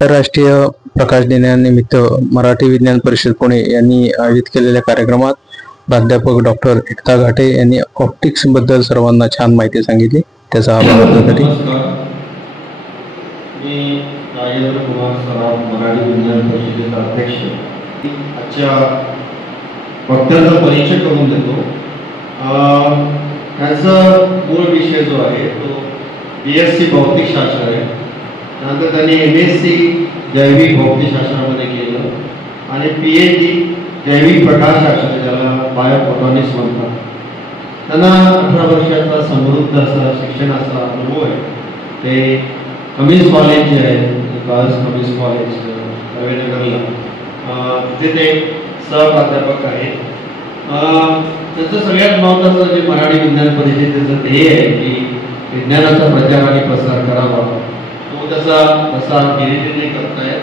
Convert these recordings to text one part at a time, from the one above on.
आंतरराष्ट्रीय प्रकाश दिनानिमित्त मराठी विज्ञान परिषद पुणे यांनी आयोजित केलेल्या कार्यक्रमात प्राध्यापक डॉक्टर एकता घाटे यांनी ऑप्टिक्स बद्दल सर्वांना छान माहिती सांगितली. त्याचा आभार आपल्यासाठी. मी राजेंद्र कुमार सराफ, मराठी विज्ञान परिषदेचा अध्यक्ष. आजच्या वक्त्यांचा परिचय करून देतो. त्यांचा मूळ विषय जो आहे तो BSc भौतिकशास्त्र आहे. त्यानंतर त्यांनी MSc जैविक भौतिकशास्त्रामध्ये केलं आणि PhD जैविक प्रकाशशास्त्र, ज्याला बायोफोटॉनिक्स म्हणतात. त्यांना 18 वर्षाचा समृद्ध असा शिक्षणाचा अनुभव आहे. ते कमिन्स कॉलेज जे आहे, गर्ल्स कमिन्स कॉलेज रविनगरला, तिथे ते सहप्राध्यापक आहेत. त्याचं सगळ्यात महत्त्वाचं जे मराठी विज्ञान परिषदेचं ध्येय आहे की विज्ञानाचा प्रचार आणि प्रसार करावा, तो त्याचा प्रसार गिरिजीने करतायत.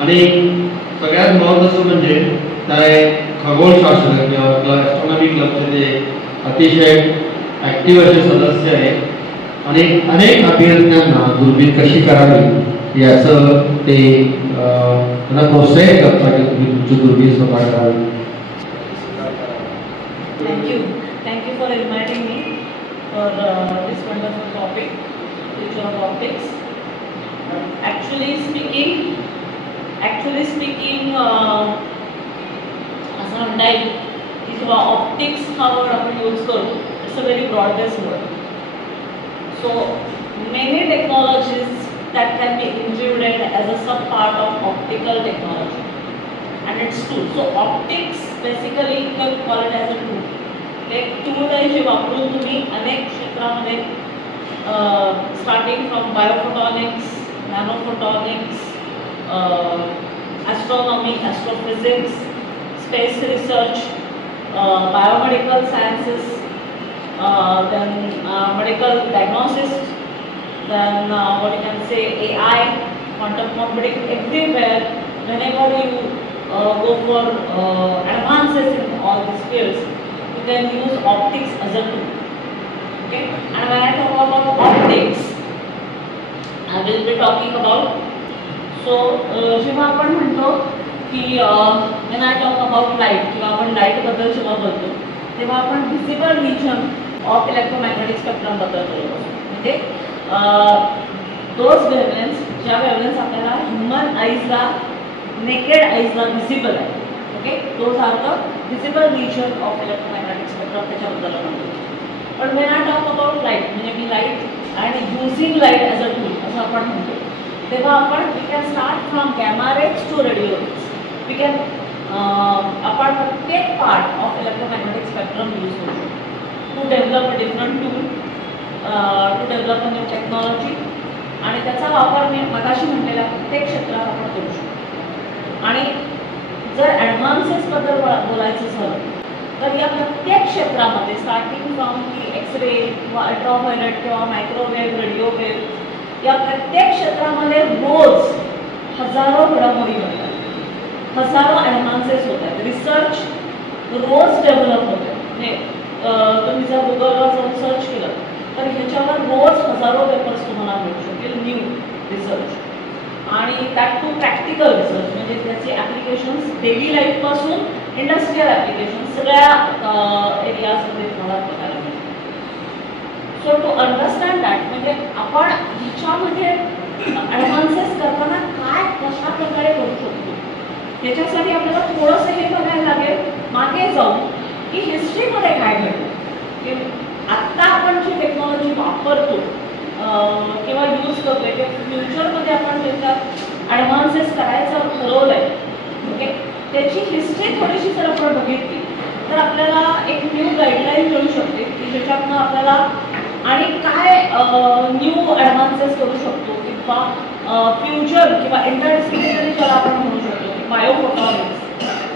आणि सगळ्यात महत्त्वाचं म्हणजे काय खगोलशास्त्र किंवा ॲस्ट्रॉनॉमी क्लबचे ते अतिशय ॲक्टिव्ह असे सदस्य आहेत आणि अनेक अभियंत्यांना दुर्बीण कशी करावी याचं ते त्यांना प्रोत्साहित करतात की तुम्ही तुमची दुर्बीण स्वतः करावी. Thank you for inviting me for this wonderful topic, future of optics. Actually speaking, असं म्हणता येईल की जेव्हा ऑप्टिक्स हा वर्ड आपण यूज करतो, it's a very broad based word. So many technologies that can be included as a sub part of optical technology, and it's tool. So optics basically you can call it as a tool. एक tool आहे जे वापरून तुम्ही अनेक क्षेत्रामध्ये starting from biophotonics, nanophotonics, astronomy, astrophysics, space research, biomedical sciences, then medical diagnosis, then what you can say AI, quantum computing, everywhere. Whenever you go for advances in all these fields, you can use optics as a tool. Okay, and when I talk about optics, I will be talking about. So जेव्हा आपण म्हणतो की when I talk about light किंवा आपण light बद्दल जेव्हा बोलतो तेव्हा आपण visible region of electromagnetic spectrum बद्दल बोलतो. म्हणजे दोज वेव्हलेन्स, ज्या वेव्हलेन्स आपल्याला ह्युमन आईजला, नेकेड आईजला व्हिजिबल आहे. Okay, those are the visible region of electromagnetic spectrum, त्याच्याबद्दल आपण बोलतो. पण when I talk about light, म्हणजे मी लाईट आणि using light as a tool असं आपण म्हणतो, तेव्हा आपण we can start from gamma rays to radio rays. We can आपण प्रत्येक part of electromagnetic spectrum use करू शकतो to develop a different tool, to develop a new technology. आणि त्याचा वापर मी मगाशी म्हणलेल्या प्रत्येक क्षेत्रात आपण करू शकतो. आणि जर ॲडव्हान्सेसबद्दल बोलायचं झालं तर या प्रत्येक क्षेत्रामध्ये स्टार्टिंग फ्रॉम की एक्सरे किंवा अल्ट्राव्हायोलेट किंवा मायक्रोवेव्ह, रेडिओवेव्ह, या प्रत्येक क्षेत्रामध्ये रोज हजारो घडामोडी घडतात, हजारो ॲडव्हान्सेस होत आहेत. रिसर्च रोज डेव्हलप होत आहे. म्हणजे तुम्ही जर गुगलवर जाऊन सर्च केलं तर ह्याच्यावर रोज हजारो पेपर्स तुम्हाला मिळू शकतील, न्यू रिसर्च. आणि दॅट टू प्रॅक्टिकल रिसर्च, म्हणजे त्याचे ॲप्लिकेशन्स डेली लाईफपासून इंडस्ट्रियल ॲप्लिकेशन्स सगळ्या एरियाजमध्ये तुम्हाला बघायला मिळतात. सो टू अंडरस्टँड दॅट, म्हणजे आपण ह्याच्यामध्ये ॲडव्हान्सेस करताना काय कशा प्रकारे करू शकतो, त्याच्यासाठी आपल्याला थोडंसं हे बघायला लागेल मागे जाऊन की हिस्ट्रीमध्ये काय घडलं, की आत्ता आपण जी टेक्नॉलॉजी वापरतो किंवा यूज करतोय किंवा फ्युचरमध्ये आपण त्याच्यात ॲडव्हान्सेस करायचं ठरवलं आहे. ओके, त्याची हिस्ट्री थोडीशी जर आपण बघितली तर आपल्याला एक न्यू गाईडलाईन मिळू शकते की ज्याच्यातनं आपल्याला आणि काय न्यू ॲडव्हान्सेस करू शकतो किंवा फ्युचर किंवा इंटरडिसिप्लिनरी ज्याला आपण म्हणू शकतो की बायोफोटॉनिक्स,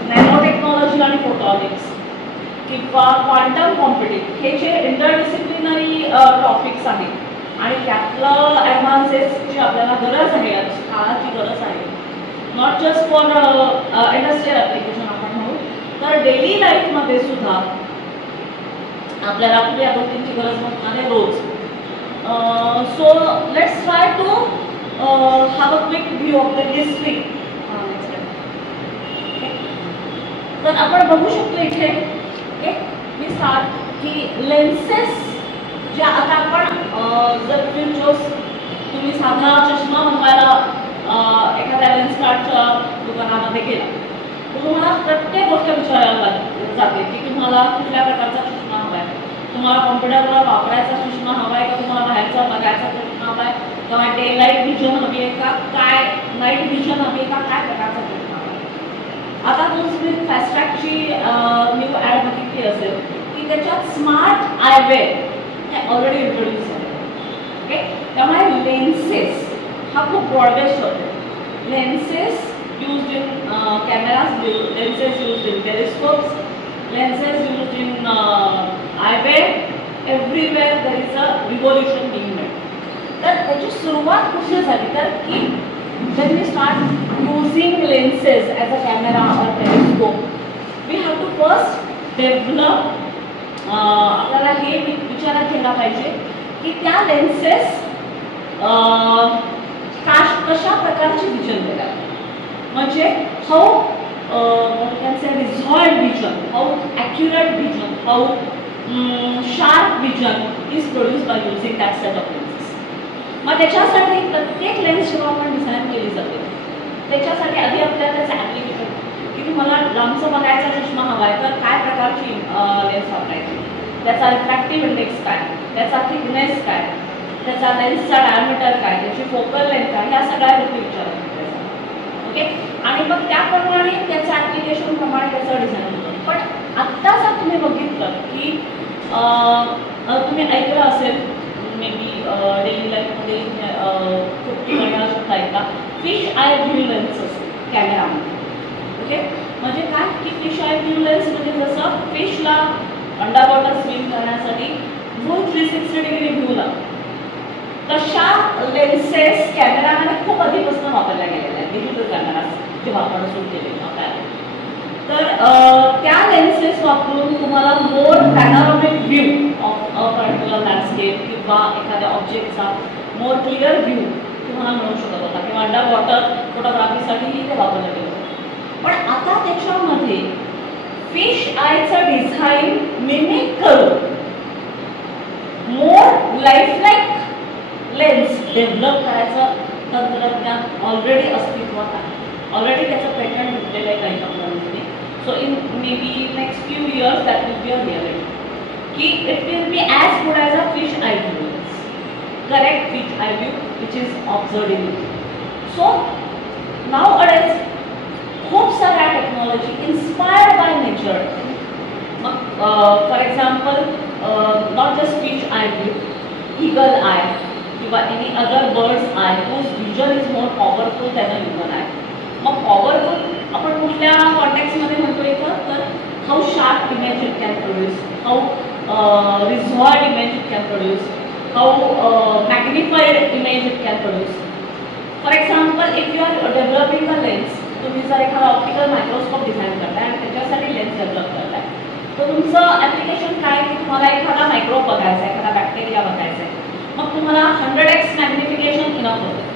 नॅनो टेक्नॉलॉजी आणि फोटॉनिक्स किंवा क्वांटम कॉम्प्युटिंग, हे जे इंटरडिसिप्लिनरी टॉपिक्स आहेत आणि त्यातलं ॲडव्हान्सेसची आपल्याला गरज आहे, काळाची गरज आहे. Not just for industrial application आपण म्हणू, तर डेली लाईफमध्ये सुद्धा आपल्याला या गोष्टींची गरज भासणार रोज. So let's try to have a quick view of the history. तर आपण बघू शकतो इथे ओके मी स्टार्ट की लेन्सेस ज्या आता आपण जर तुम्ही साधा चष्मा बनवायला एखाद्या लेन्स कार्डच्या दुकानामध्ये गेला तर तुम्हाला प्रत्येक गोष्ट विचारायला जाते की तुम्हाला कुठल्या प्रकारचा चष्मा हवा आहे, तुम्हाला कॉम्प्युटरवर वापरायचा चष्मा हवा आहे का, तुम्हाला बाहेरचा बघायचा चष्मा हवा आहे, किंवा डे लाईट व्हिजन हवी आहे का, काय नाईट व्हिजन हवी आहे का, काय प्रकारचा चष्मा हवा आहे. आता तुम्ही फॅस्ट्रॅकची न्यू ॲड बघितली असेल की त्याच्यात स्मार्ट आयवेअर हे ऑलरेडी इंट्रोड्यूस आहे. ओके त्यामुळे लेन्सेस हा खूप ब्रॉडबेस्ट शब्द आहे. Lenses used in cameras, lenses used in telescopes, lenses used in eyewear. Everywhere there is a revolution being made. तर त्याची सुरुवात कुठे झाली तर की when we start using lenses as a camera or telescope, we have to first develop आपल्याला हे विचारात घ्यायला पाहिजे की त्या लेन्सेस कशा प्रकारची विजन देतात. म्हणजे how can say resolved vision, how accurate vision, how sharp vision is produce by using that set of lenses. मग त्याच्यासाठी प्रत्येक लेन्स जेव्हा आपण डिझाईन केली जाते त्याच्यासाठी आधी आपल्याला त्याचं ॲप्लिकेशन की तुम्हाला लांबचं बघायचा चष्मा हवा आहे तर काय प्रकारची लेन्स वापरायची, त्याचा रिफ्रॅक्टिव्ह इंडेक्स काय, त्याचा थिकनेस काय, त्याचा लेन्सचा डायमीटर काय, त्याची फोकल लेंथ काय, ह्या सगळ्या गोष्टी विचारायच्या. ओके आणि मग त्याप्रमाणे त्याचं ॲप्लिकेशन प्रमाणे त्याचं डिझाईन होतं. पण आत्ता जर तुम्ही बघितलं की तुम्ही ऐकलं असेल मे बी डेली लाईफमध्ये खूप ठिकाणी असं ऐकला फिश आय व्ह्यू लेन्सेस कॅमेरामध्ये. ओके म्हणजे काय की फिश आय व्ह्यू लेन्स म्हणजे जसं फिशला अंडर वॉटर स्विम करण्यासाठी फुल 360 डिग्री व्ह्यू लागतो तशा लेन्सेस कॅमेरामध्ये खूप आधीपासून वापरल्या गेलेल्या आहेत. डिजिटल कॅमेरा जे वापरणं सुरू केले आपल्याला तर त्या लेन्सेस वापरून तुम्हाला more panoramic view of a particular landscape किंवा एखाद्या ऑब्जेक्टचा मोर क्लिअर व्ह्यू तुम्हाला मिळू शकत होता किंवा अंडर वॉटर फोटोग्राफीसाठीही ते वापरलं गेलं. पण आता त्याच्यामध्ये फिश आयचं डिझाईन मिमिक करून मोर लाईफ लेन्स डेव्हलप करायचं तंत्रज्ञान ऑलरेडी अस्तित्वात आहे. ऑलरेडी त्याचं पेटंट घेतलेलं आहे काही कंपनीजने. So in maybe next few years that will be a reality की it will be as good as a fish eye view lens, correct fish eye view which is observed in. So nowadays खूप साऱ्या technology inspired by nature. मग for example not just fish eye view, eagle eye किंवा any other birds eye whose vision is more powerful than a human I. मग powerful आपण कुठल्या कॉन्टेक्समध्ये म्हणतो इथं तर how sharp image it can produce, how resolved image it can produce, how magnified image it can produce. For example if you are developing a lens, तुम्ही जर एखादा ऑप्टिकल मायक्रोस्कोप डिझाईन करताय आणि त्याच्यासाठी लेन्स डेव्हलप करताय तर तुमचं application काय की तुम्हाला एखादा मायक्रोब बघायचा आहे, एखादा बॅक्टेरिया बघायचा आहे, मग तुम्हाला 100x मॅग्निफिकेशन इनफ होतं.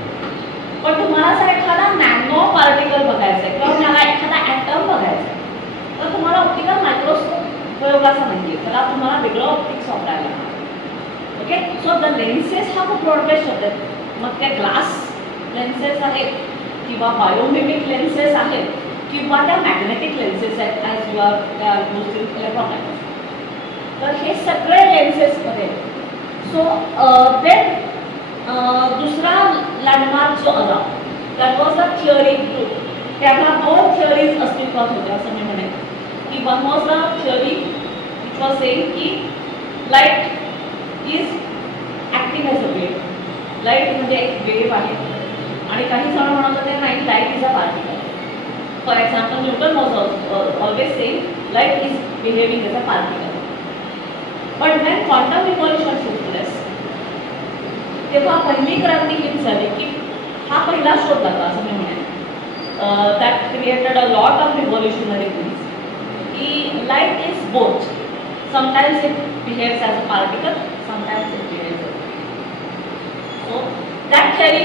पण तुम्हाला जर एखादा नॅनो पार्टिकल बघायचा आहे किंवा तुम्हाला एखादा ॲटम बघायचा आहे तर तुम्हाला ऑप्टिकल मायक्रोस्कोप उपयोगाचा नाही आहे, त्याला तुम्हाला वेगळं ऑप्टिक्स वापरायला लागतं. ओके सो द लेन्सेस हा खूप ब्रॉडबेस्ट होतात. मग त्या ग्लास लेन्सेस आहेत किंवा बायोमिमिक लेन्सेस आहेत किंवा त्या मॅग्नेटिक लेन्सेस आहेत ॲज यू आर त्या यूज इन इलेक्ट्रॉन मायक्रोस्कोप. तर हे सगळे लेन्सेसमध्ये सो देन दुसरा लँडमार्क जो आला that was a theory group. त्याला 2 थिअरीज अस्तित्वात होत्या असं मी म्हणेन की one was a theory which was saying की light is acting as a wave. Light म्हणजे एक वेव्ह आहे आणि काही जण म्हणत होते नाही light is a particle. For example Newton was always saying light is behaving as a particle. But Wien quantum revolution टूक प्लेस तेव्हा पहिली क्रांती हीच झाली की हा पहिला शोध लागला असं मी म्हणेन that created a lot of revolutionary things की light is both. Sometimes it behaves as a particle, sometimes it behaves. So that theory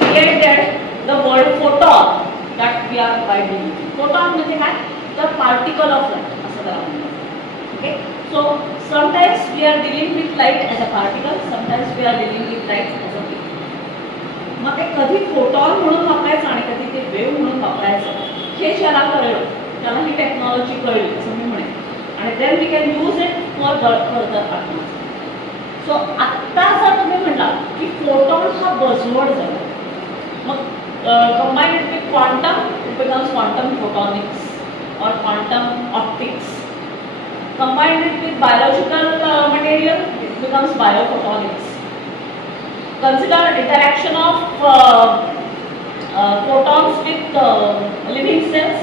created the word photon that we are writing. Photon म्हणजे काय? The particle of light असं त्याला म्हणतात. Okay, so sometimes we are dealing with light as a particle, sometimes we are dealing with light as a wave. मग ते कधी photon म्हणून वापरायचं आणि कधी ते वेव्ह म्हणून वापरायचं हे ज्याला कळलं त्याला ही टेक्नॉलॉजी कळली असं मी म्हणेन. आणि then we can use it for further application. So आत्ता जर तुम्ही म्हटला की फोटॉन हा बझवर्ड झाला, मग combine it with quantum it becomes quantum photonics or quantum optics. Combined it with biological material, it becomes biophotonics. Consider interaction of photons with living cells,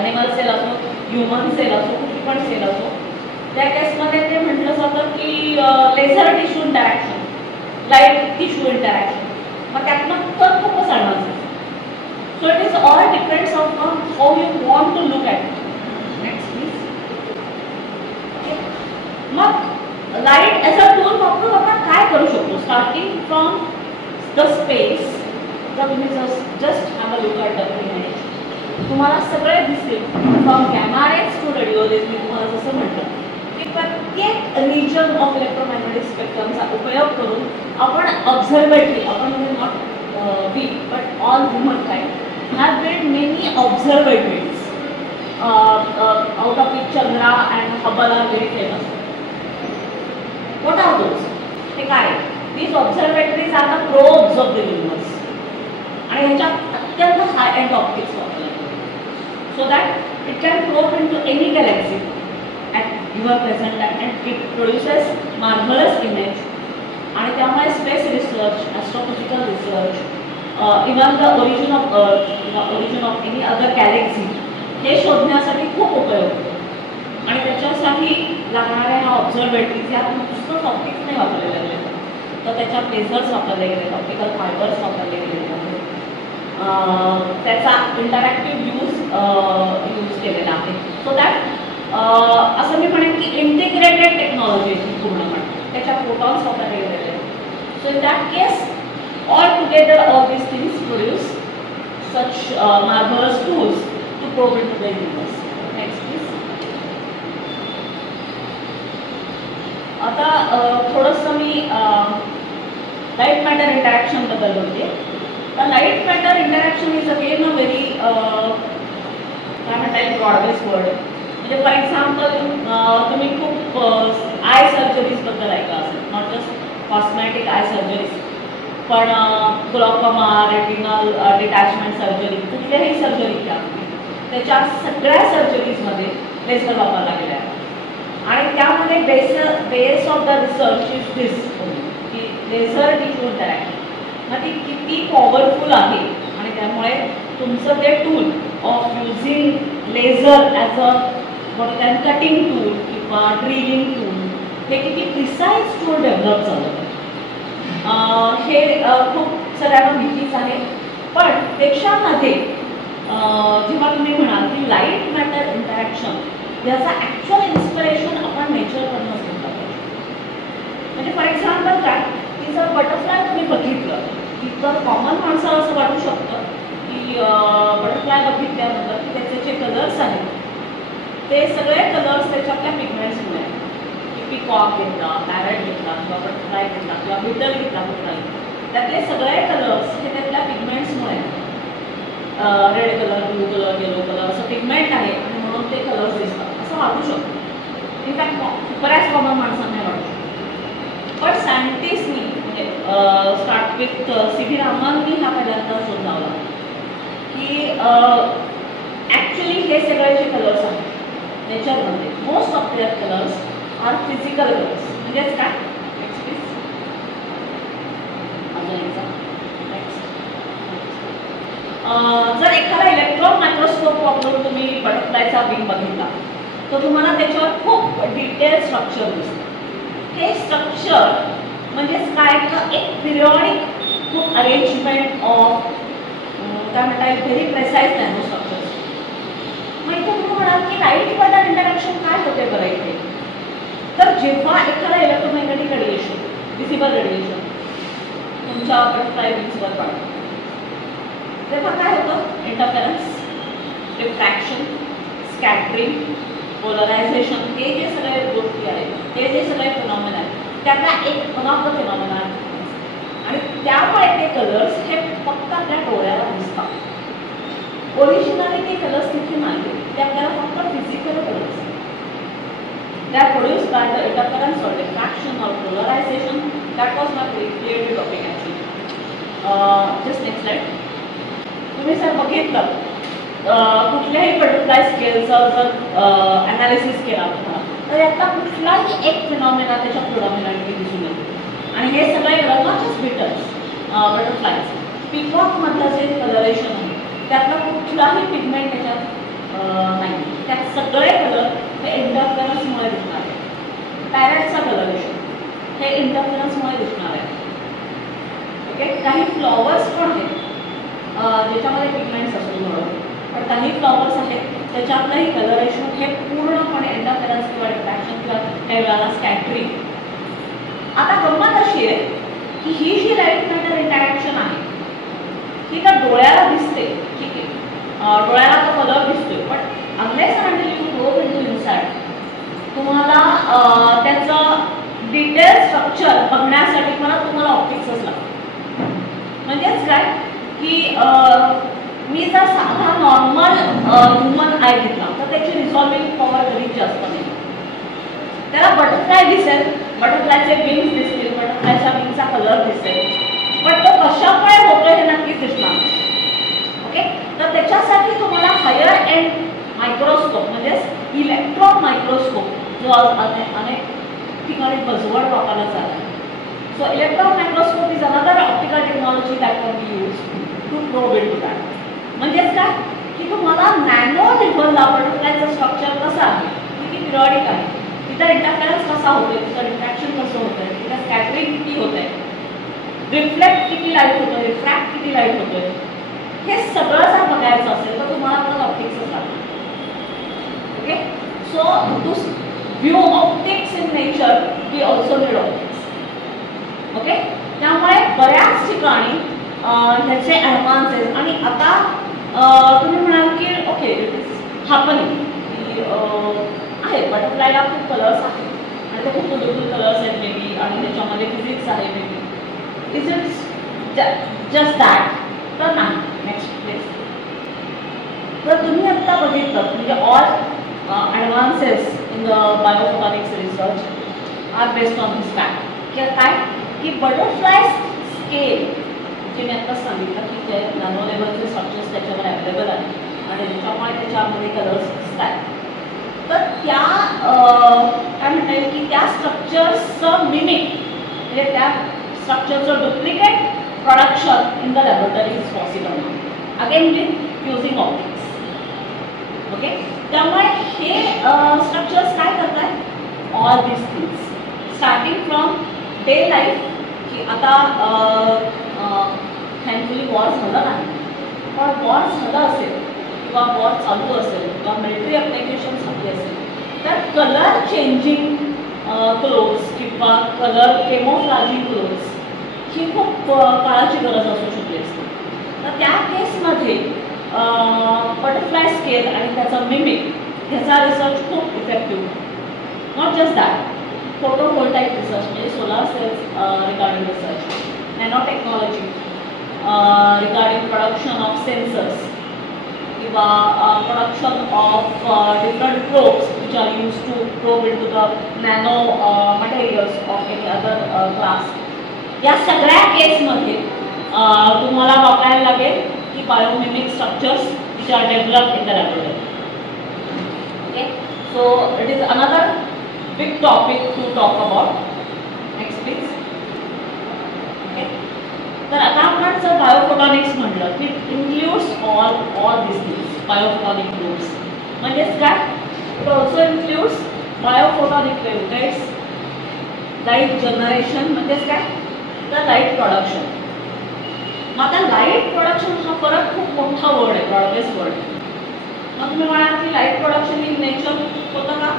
animal cell असो, human cell असो, कुठली पण sale असो. त्या केसमध्ये ते म्हटलं जातं की laser tissue interaction, light tissue interaction. मग त्यातनं तर खूपच ॲडव्हान्स आहे. So it is all depends on how you want to look at it. Next please. Okay. मग light as a tool वापरून आपण काय करू शकतो? Starting from the space. जर तुम्ही just have a look at the image. तुम्हाला सगळे दिसतील from gamma rays to radio rays. मी तुम्हाला जसं म्हटलं की प्रत्येक region of electromagnetic spectrum चा उपयोग करून आपण observatory, आपण म्हणजे not we but all humankind have built many observatories, out of which Chandra and Hubble are very famous. What are those? These observatories are the probes of the universe. And ह्याच्यात अत्यंत high end optics वापरले, so that it can probe into any galaxy at your present time and it produces marvelous image. आणि त्यामुळे space research, astrophysical research, even the origin of Earth, the origin of any other galaxy हे शोधण्यासाठी खूप उपयोग होतो. आणि त्याच्यासाठी लागणाऱ्या ह्या ऑब्झर्वेटरीज या नुसतंच ऑप्टिक्स नाही वापरले गेले, तर त्याच्यात लेझर्स वापरले गेले, ऑप्टिकल फायबर्स वापरले गेलेले आहेत, त्याचा इंटरॅक्टिव्ह यूज केलेला आहे. सो दॅट असं मी म्हणेन की इंटिग्रेटेड टेक्नॉलॉजी पूर्णपणे त्याच्यात फोटॉन्स वापरले गेलेले आहेत. So in that case all together all these things produce such marvelous tools to probe into the universe. Next please. आता थोडंसं मी लाईट मॅटर इंटरॅक्शन बद्दल बोलते. तर light matter interaction is again a very काय म्हणता येईल ब्रॉड बेस्ड वर्ड. म्हणजे for example तुम्ही खूप आय सर्जरीजबद्दल ऐकलं असेल, not just cosmetic I surgeries पण ग्लॉकोमा, रेटिनल डिटॅचमेंट सर्जरी, कुठल्याही सर्जरी घ्या त्याच्या सगळ्या सर्जरीजमध्ये लेझर वापरला गेला आहे. आणि त्यामध्ये base of the research is this की लेझर टिश्यू इंटरॅक्शन मग ती किती पॉवरफुल आहे आणि त्यामुळे तुमचं ते tool of using laser as a cutting tool किंवा ड्रिलिंग टूल हे किती प्रिसाईज टूल डेव्हलप झालं हे खूप सगळ्यांना माहितीच आहे. पण त्याच्यामध्ये जेव्हा तुम्ही म्हणाल की लाईट मॅटर इंटरॅक्शन याचा ॲक्च्युअल इन्स्पिरेशन आपण नेचरकडून घेतला पाहिजे. म्हणजे फॉर एक्झाम्पल काय की जर बटरफ्लाय तुम्ही बघितलं की तर कॉमन माणसाला असं वाटू शकतं की बटरफ्लाय बघितल्यानंतर की त्याचे जे कलर्स आहेत ते सगळे कलर्स त्याच्यातल्या पिगमेंट्समुळे आहेत. पिकॉक घेतला, पॅरट घेतला किंवा बटरफ्लाय घेतला किंवा बिटल घेतला कुठलाही, त्यातले सगळे कलर्स हे त्यातल्या पिगमेंट्समुळे red colour, blue colour, yellow colour असं पिगमेंट आहे आणि म्हणून ते कलर्स दिसतात असं वाटू शकतं. इनफॅक्ट बऱ्याच कॉमन माणसांना वाटू शकतो. पण सायंटिस्टनी म्हणजे स्टार्ट विथ C.V. रामननी हा पहिल्यांदा शोध लावला की ॲक्च्युली हे सगळे जे कलर्स आहेत नेचरमध्ये most of their colours are physical colours. म्हणजेच काय जर एखादा इलेक्ट्रॉन मायक्रोस्कोप वापरून तुम्ही बटरफ्लायचा विंग बघितला तर तुम्हाला त्याच्यावर खूप डिटेल स्ट्रक्चर दिसतं. हे स्ट्रक्चर म्हणजेच काय तर एक पिरियॉडिक खूप अरेंजमेंट ऑफ काय म्हणता येईल व्हेरी प्रेसाईज नॅनो स्ट्रक्चर्स. मग इथे तुम्ही म्हणाल की लाईट मॅटर इंटरॅक्शन काय होते बरं इथे. तर जेव्हा एखादा इलेक्ट्रोमॅग्नेटिक रेडिएशन, विजिबल रेडिएशन तुमच्या बटरफ्लाय विंग्सवर पडतो. तेव्हा काय होतं? इंटरफेरन्स, रिफ्रॅक्शन, स्कॅटरिंग, पोलरायझेशन, हे जे सगळे गोष्टी आहेत, हे जे सगळे फिनॉमिना आहेत, त्यातला एक वन ऑफ द फिनॉमिना आहे. आणि त्यामुळे ते कलर्स हे फक्त आपल्या डोळ्याला दिसतात. ओरिजिनली ते कलर्स तिथे नाही, ते आपल्याला फक्त physical colours. They are produced by the interference or diffraction or polarization. That was my creative topic actually. Just next slide. तुम्ही सर बघितलं कुठल्याही बटरफ्लाय स्केलचं जर अनालिसिस केला होता तर यातला कुठलाही एक फिनॉमिना त्याच्या प्रोडॉमिनंटली दिसून येतो. आणि हे सगळे नॉट जस्ट बिटर्स, बटरफ्लायज, पिकॉकमधलं जे कलरेशन आहे त्यातला कुठलाही पिगमेंट त्याच्यात नाही. त्यात सगळे कलर हे इंटरफेरन्समुळे दिसणार आहे. पॅरेटचा कलरेशन हे इंटरफेरन्समुळे दिसणार आहे. ओके, काही फ्लॉवर्स पण आहेत ज्याच्यामध्ये पिगमेंट्स असतो बरोबर, पण काही फ्लॉवर्स आहेत त्याच्यातलंही कलरेशन हे पूर्णपणे इंटरफेरन्स किंवा डिफ्रॅक्शन किंवा काही वेळेला स्कॅटरिंग. आता गंमत अशी आहे की ही जी लाईट मॅटर इंटरॅक्शन आहे ही तर डोळ्याला दिसते, ठीक आहे, डोळ्याला तो कलर दिसतोय, पण unless and you go into inside तुम्हाला त्याचं डिटेल स्ट्रक्चर बघण्यासाठी परत तुम्हाला ऑप्टिक्सच लागतं. म्हणजेच काय की मी जर साधा नॉर्मल ह्युमन आय घेतला तर त्याची रिझॉल्विंग पॉवर कधीच जास्त नाही. त्याला बटरफ्लाय दिसेल, बटरफ्लायचे विंग्स दिसतील, बटरफ्लायच्या विंगचा कलर दिसेल, पण तो कशामुळे होतो हे नक्कीच दिसणार. ओके, तर त्याच्यासाठी तुम्हाला हायर एंड मायक्रोस्कोप म्हणजेच इलेक्ट्रॉन मायक्रोस्कोप जो अनेक ठिकाणी बजवर्ड वापरला जात आहे. So electron microscope is another optical technology that can be use to probe into that. म्हणजेच काय की तुम्हाला नॅनो लेव्हलला बटरफ्लायचं स्ट्रक्चर कसं आहे, किती पिरियॉडिक आहे, तिथं इंटरफेरन्स कसा होतोय, तिथं रिफ्रॅक्शन कसं होतंय, तिथं स्कॅटरिंग किती होतंय, रिफ्लेक्ट किती लाईट होतोय, रिफ्रॅक्ट किती लाईट होतोय, हे सगळं जर बघायचं असेल तर तुम्हाला परत ऑप्टिक्सच लागणार. Okay, so to view optics in nature we also need optics. Okay, त्यामुळे बऱ्याच ठिकाणी ह्याचे ॲडव्हान्सेस. आणि आता तुम्ही म्हणाल की ओके इट इज हॅपनिंग की आहे बटरफ्लायला खूप कलर्स आहेत आणि ते खूप ब्युटिफुल कलर्स आहेत मे बी, आणि त्याच्यामध्ये फिजिक्स आहे maybe. Is it just that? तर नाही. Next please. तर तुम्ही आत्ता बघितलं म्हणजे all advances in the biophotonics research are based on this fact की काय की बटरफ्लाय स्केल जे मी आत्ता सांगितलं की ते नॅनो लेवलचे स्ट्रक्चर्स त्याच्यावर अवेलेबल आहेत आणि त्याच्यामुळे त्याच्यामध्ये कलर्स दिसतात. तर त्या काय म्हणता येईल की त्या स्ट्रक्चर्सचं मिमिक म्हणजे त्या स्ट्रक्चरचं duplicate production in the laboratory is possible now. Again with using optics. Okay. त्यामुळे हे स्ट्रक्चर्स काय करतात? All this things starting from day life की आता थँकफुली वॉर झालं नाही, पण वॉर झालं असेल किंवा वॉर चालू असेल किंवा मिलिटरी ॲप्लिकेशन झाली असेल तर कलर चेंजिंग क्लोथ्स किंवा कलर केमोफ्लाजिंग क्लोथ्स ही खूप काळाची गरज असू शकली असते. तर त्या केसमध्ये बटरफ्लाय स्केल आणि त्याचा मिमिक ह्याचा रिसर्च खूप effective. Not just that, photovoltaic research म्हणजे solar cells regarding research, nano technology regarding production of sensors किंवा production of different probes which are use to probe into the nano materials of any other class. या सगळ्या केसमध्ये तुम्हाला वापरायला लागेल की biomimic structures which are developed in the laboratory. Okay, so it is another big topic to talk about. Next please. Okay, तर आता आपण जर बायोफोटॉनिक्स म्हटलं की includes all this things. Biophotonic groups म्हणजेच काय? It also includes biophotonic waveguides, light generation म्हणजेच काय तर लाईट प्रोडक्शन. मग आता लाईट प्रोडक्शन हा परत खूप मोठा वर्ड आहे, ब्रॉडबेस वर्ड आहे. मग तुम्ही म्हणाल की लाईट प्रोडक्शन इन नेचर होतं का?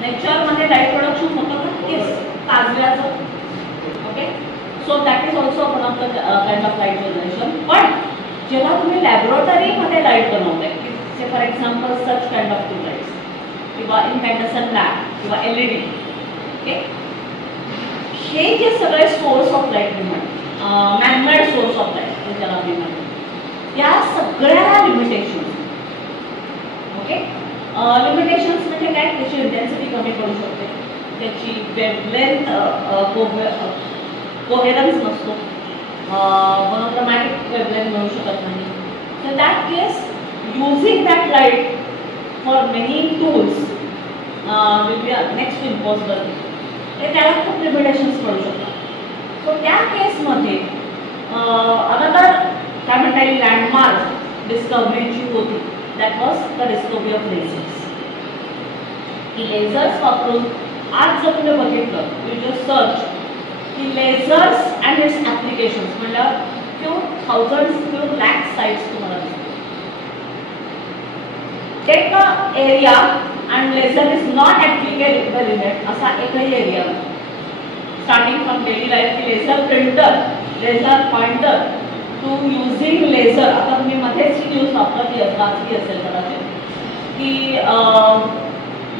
नेचरमध्ये लाईट प्रोडक्शन होतं का? येस, काजव्याचं. Okay, so that is also one of the kind of light generation. पण जेव्हा तुम्ही लॅबोरेटरीमध्ये लाईट बनवताय, say for example such kind of tube lights किंवा इनकॅन्डसन लॅम्प किंवा LED, ओके, हे जे सगळे सोर्स ऑफ लाईट मी म्हणतो, मॅनमेड सोर्स ऑफ लाईट ज्याला मी म्हणतो, या सगळ्या लिमिटेशन्स. ओके, लिमिटेशन्स म्हणजे काय? त्याची इंटेन्सिटी कमी पडू शकते, त्याची वेवलेंथ कोहेरन्स नसतो, मोनोक्रोमॅटिक वेवलेंथ मिळू शकत नाही. तर that case using that light for many tools will be next impossible. ते त्याला खूप लिमिटेशन्स पडू शकतात. सो त्या केसमध्ये अनदर काय म्हणता येईल लँडमार्क डिस्कव्हरीची होती, that was the discovery of lasers. की लेझर्स वापरून आज जर तुम्ही बघितलं, यू जस्ट सर्च की लेझर्स अँड इट्स ॲप्लिकेशन्स म्हणलं few thousands few lakhs sites तुम्हाला दिसतील. Take a area and laser is not applicable in it, असा एकही area starting from daily life की laser printer, laser pointer to using laser. आता तुम्ही मध्येच ही न्यूज वाचली असेल कदाचित की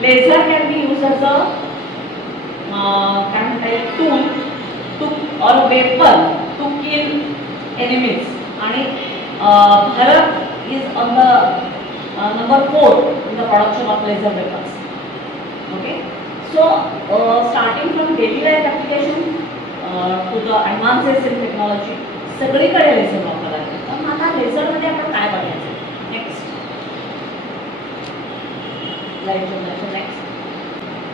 laser can be use as a काय म्हणता येईल tool to or weapon to kill enemies. आणि Bharat is on the number 4 in the production of laser weapons. Okay, so starting from daily life application to the advances in technology सगळीकडे laser वापरला जातो. तर आता लेझरमध्ये आपण काय बघायचं? Next light generation. Next,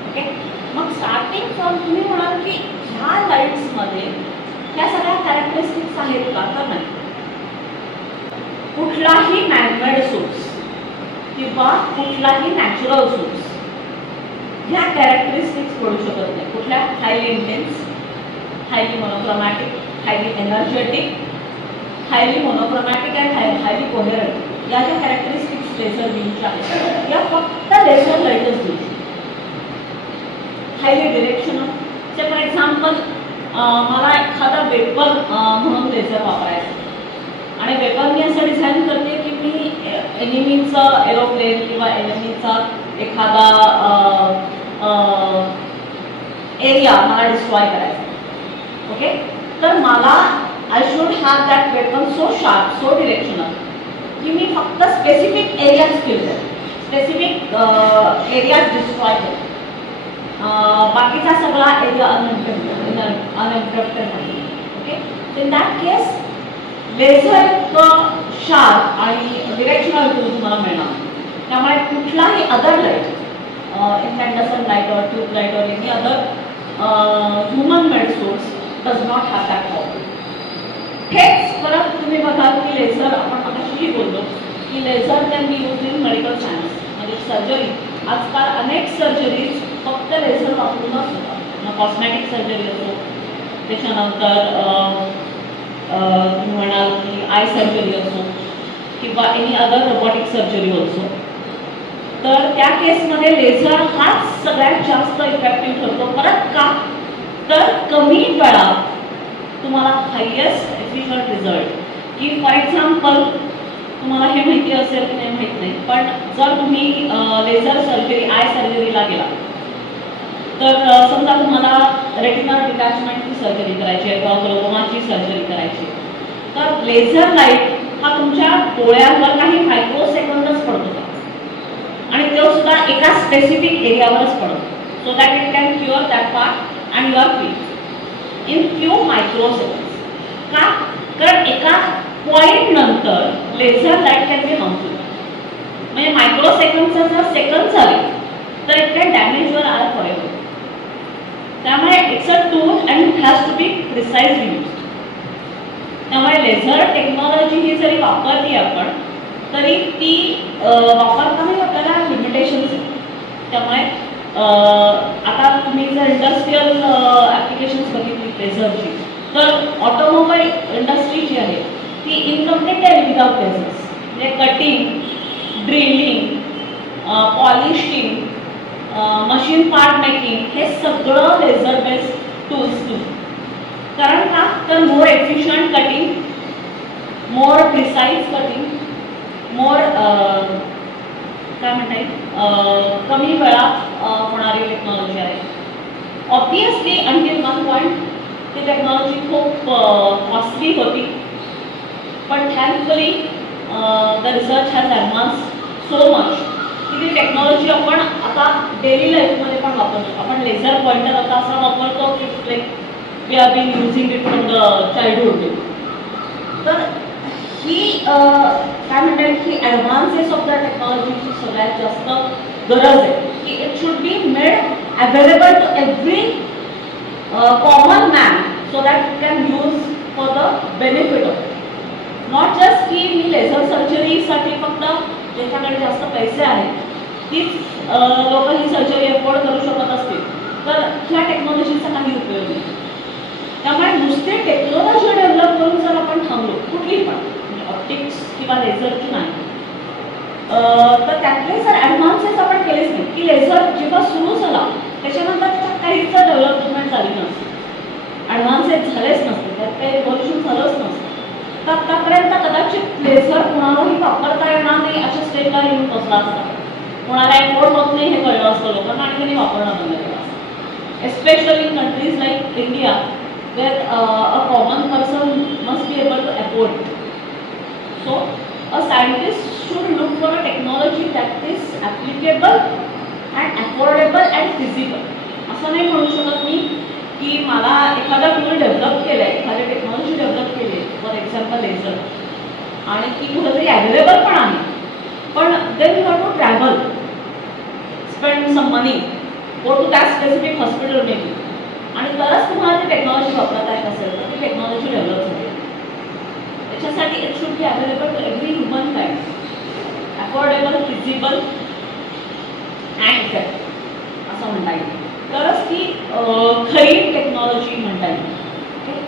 okay, मग स्टार्टिंग फ्रॉम तुम्ही म्हणाल की ह्या लाईट्समध्ये ह्या सगळ्या कॅरेक्टरिस्टिक्स आहेत का? तर नाही. कुठलाही मॅनमेड सोर्स किंवा कुठलाही नॅचरल सोर्स ह्या कॅरेक्टरिस्टिक्स पडू शकत नाही. कुठल्या? Highly intense, highly monochromatic, highly energetic, highly monochromatic and highly coherent. या ज्या कॅरेक्टरिस्टिक्स लेझर बीमच्या आहेत या फक्त लेझर लाईटच देऊ शकतात. Highly directional, say for example मला एखादा वेपन म्हणून लेझर वापरायचं आणि वेपन मी असं डिझाईन करते की मी एनिमीचं एरोप्लेन किंवा एनिमीचा एखादा एरिया मला डिस्ट्रॉय करायचा. ओके, तर मला I should have that weapon so sharp, so directional की मी फक्त स्पेसिफिक एरियाज किल करते, स्पेसिफिक एरियाज डिस्ट्रॉय करते, बाकीचा सगळा एरिया अनइंटरप्टेड आहे. Okay, in that case laser इतकं शार्प आणि डिरेक्शनल टूल तुम्हाला मिळणार. त्यामुळे कुठलाही अदर लाईट, इनकॅन्डसन लाईट और ट्यूब लाईट और any other human made source does not have that power. हेच परत तुम्ही बघाल की लेझर, आपण मगाशीही बोललो की laser can be use in medical science, म्हणजे सर्जरी. आजकाल अनेक सर्जरीज फक्त लेझर वापरूनच होतात. मग कॉस्मॅटिक सर्जरी असो, त्याच्यानंतर तुम्ही म्हणाल की आय सर्जरी असो किंवा एनी अदर रोबोटिक सर्जरी असो. तर त्या केसमध्ये लेझर हाच सगळ्यात जास्त इफेक्टिव्ह ठरतो. परत का? तर कमी वेळात तुम्हाला हायेस्ट एफिशियंट रिझल्ट. की फॉर एक्झाम्पल तुम्हाला हे माहिती असेल की नाही माहीत नाही, पण जर तुम्ही लेझर सर्जरी, आय सर्जरीला गेला तर समजा तुम्हाला रेटिनल डिटॅचमेंटची सर्जरी करायची आहे किंवा ग्लोकोमाची सर्जरी करायची, तर लेझर लाईट हा तुमच्या डोळ्यांवर काही मायक्रो सेकंदच पडतो आणि तो सुद्धा एका स्पेसिफिक एरियावरच पडतो. So that it can cure that part and your free in few micro seconds. का? कारण एका पॉईंट नंतर laser light can be harmful. म्हणजे मायक्रो सेकंडचा जर सेकंड झाले तर it can damage your eye forever. त्यामुळे it's a tool and it has to be precisely use. त्यामुळे लेझर टेक्नॉलॉजी ही जरी वापरली आपण तरी ती वापरतानाही आपल्याला लिमिटेशन्स आहेत. त्यामुळे आता तुम्ही जर इंडस्ट्रियल ॲप्लिकेशन्स बघितली लेझरची, तर ऑटोमोबाईल इंडस्ट्री जी आहे ती इनकम्प्लीट आहे विदाउट लेझर्स. म्हणजे cutting, drilling, polishing, machine part making, हे सगळं लेझर बेस्ड टूल्स टू. कारण का तर मोर एफिशियंट कटिंग, मोर प्रिसाईज कटिंग, मोर काय म्हणता येईल कमी वेळात होणारी टेक्नॉलॉजी आहे. ऑब्वियसली अंटिल वन पॉईंट ती टेक्नॉलॉजी खूप कॉस्टली होती, पण thankfully the research has advance so much की ती टेक्नॉलॉजी आपण आता डेली लाईफमध्ये पण वापरतो. आपण लेझर पॉइंटर आता असा वापरतो की like we are been using it from the childhood. तर ही काय म्हणता येईल की ॲडव्हान्सेस ऑफ द टेक्नॉलॉजीची सगळ्यात जास्त गरज आहे की it should be made available to every common man so that you can use for the benefit of. Not just की मी लेझर सर्जरीसाठी फक्त ज्याच्याकडे जास्त पैसे आहेत तीच लोक ही सर्जरी अफोर्ड करू शकत असतील तर ह्या टेक्नॉलॉजीचा काही उपयोग नाही. त्यामुळे नुसते टेक्नॉलॉजी डेव्हलप करून जर आपण थांबलो कुठली पण म्हणजे ऑप्टिक्स किंवा लेझरची नाही तर त्यातले जर ॲडव्हान्सेस आपण केलेच नाही की लेझर जेव्हा सुरू झाला त्याच्यानंतर त्याच्यात काहीच डेव्हलपमेंट झाली नसते, ॲडव्हान्सेस झालेच नसते, त्यात काही रिव्हॉल्युशन झालंच नसतं. तर आतापर्यंत कदाचित लेझर कुणालाही वापरता येणार नाही अशा स्टेजला येऊन बसला असता. कोणाला एफोर्ड होत नाही हे कळलं असतं लोकांना आणि त्यांनी वापरणं बंद केलं असतं. Especially in countries like India where a common person must be able to afford it. So a scientist should look for a technology that is applicable and affordable and feasible. असं नाही म्हणू शकत मी की मला एखादा टूल डेव्हलप केलं आहे, एखादी टेक्नॉलॉजी डेव्हलप केली आहे फॉर एक्झाम्पल लेझर आणि ती कुठेतरी अवेलेबल पण आहे, पण then you have to travel, spend some money, go to that specific hospital maybe आणि तरच तुम्हाला ती टेक्नॉलॉजी वापरता येत असेल तर ती टेक्नॉलॉजी डेव्हलप झाली. त्याच्यासाठी it should be available to every human kind, affordable, feasible and effective असं म्हणता येईल. तरच ती खरी टेक्नॉलॉजी म्हणता येईल.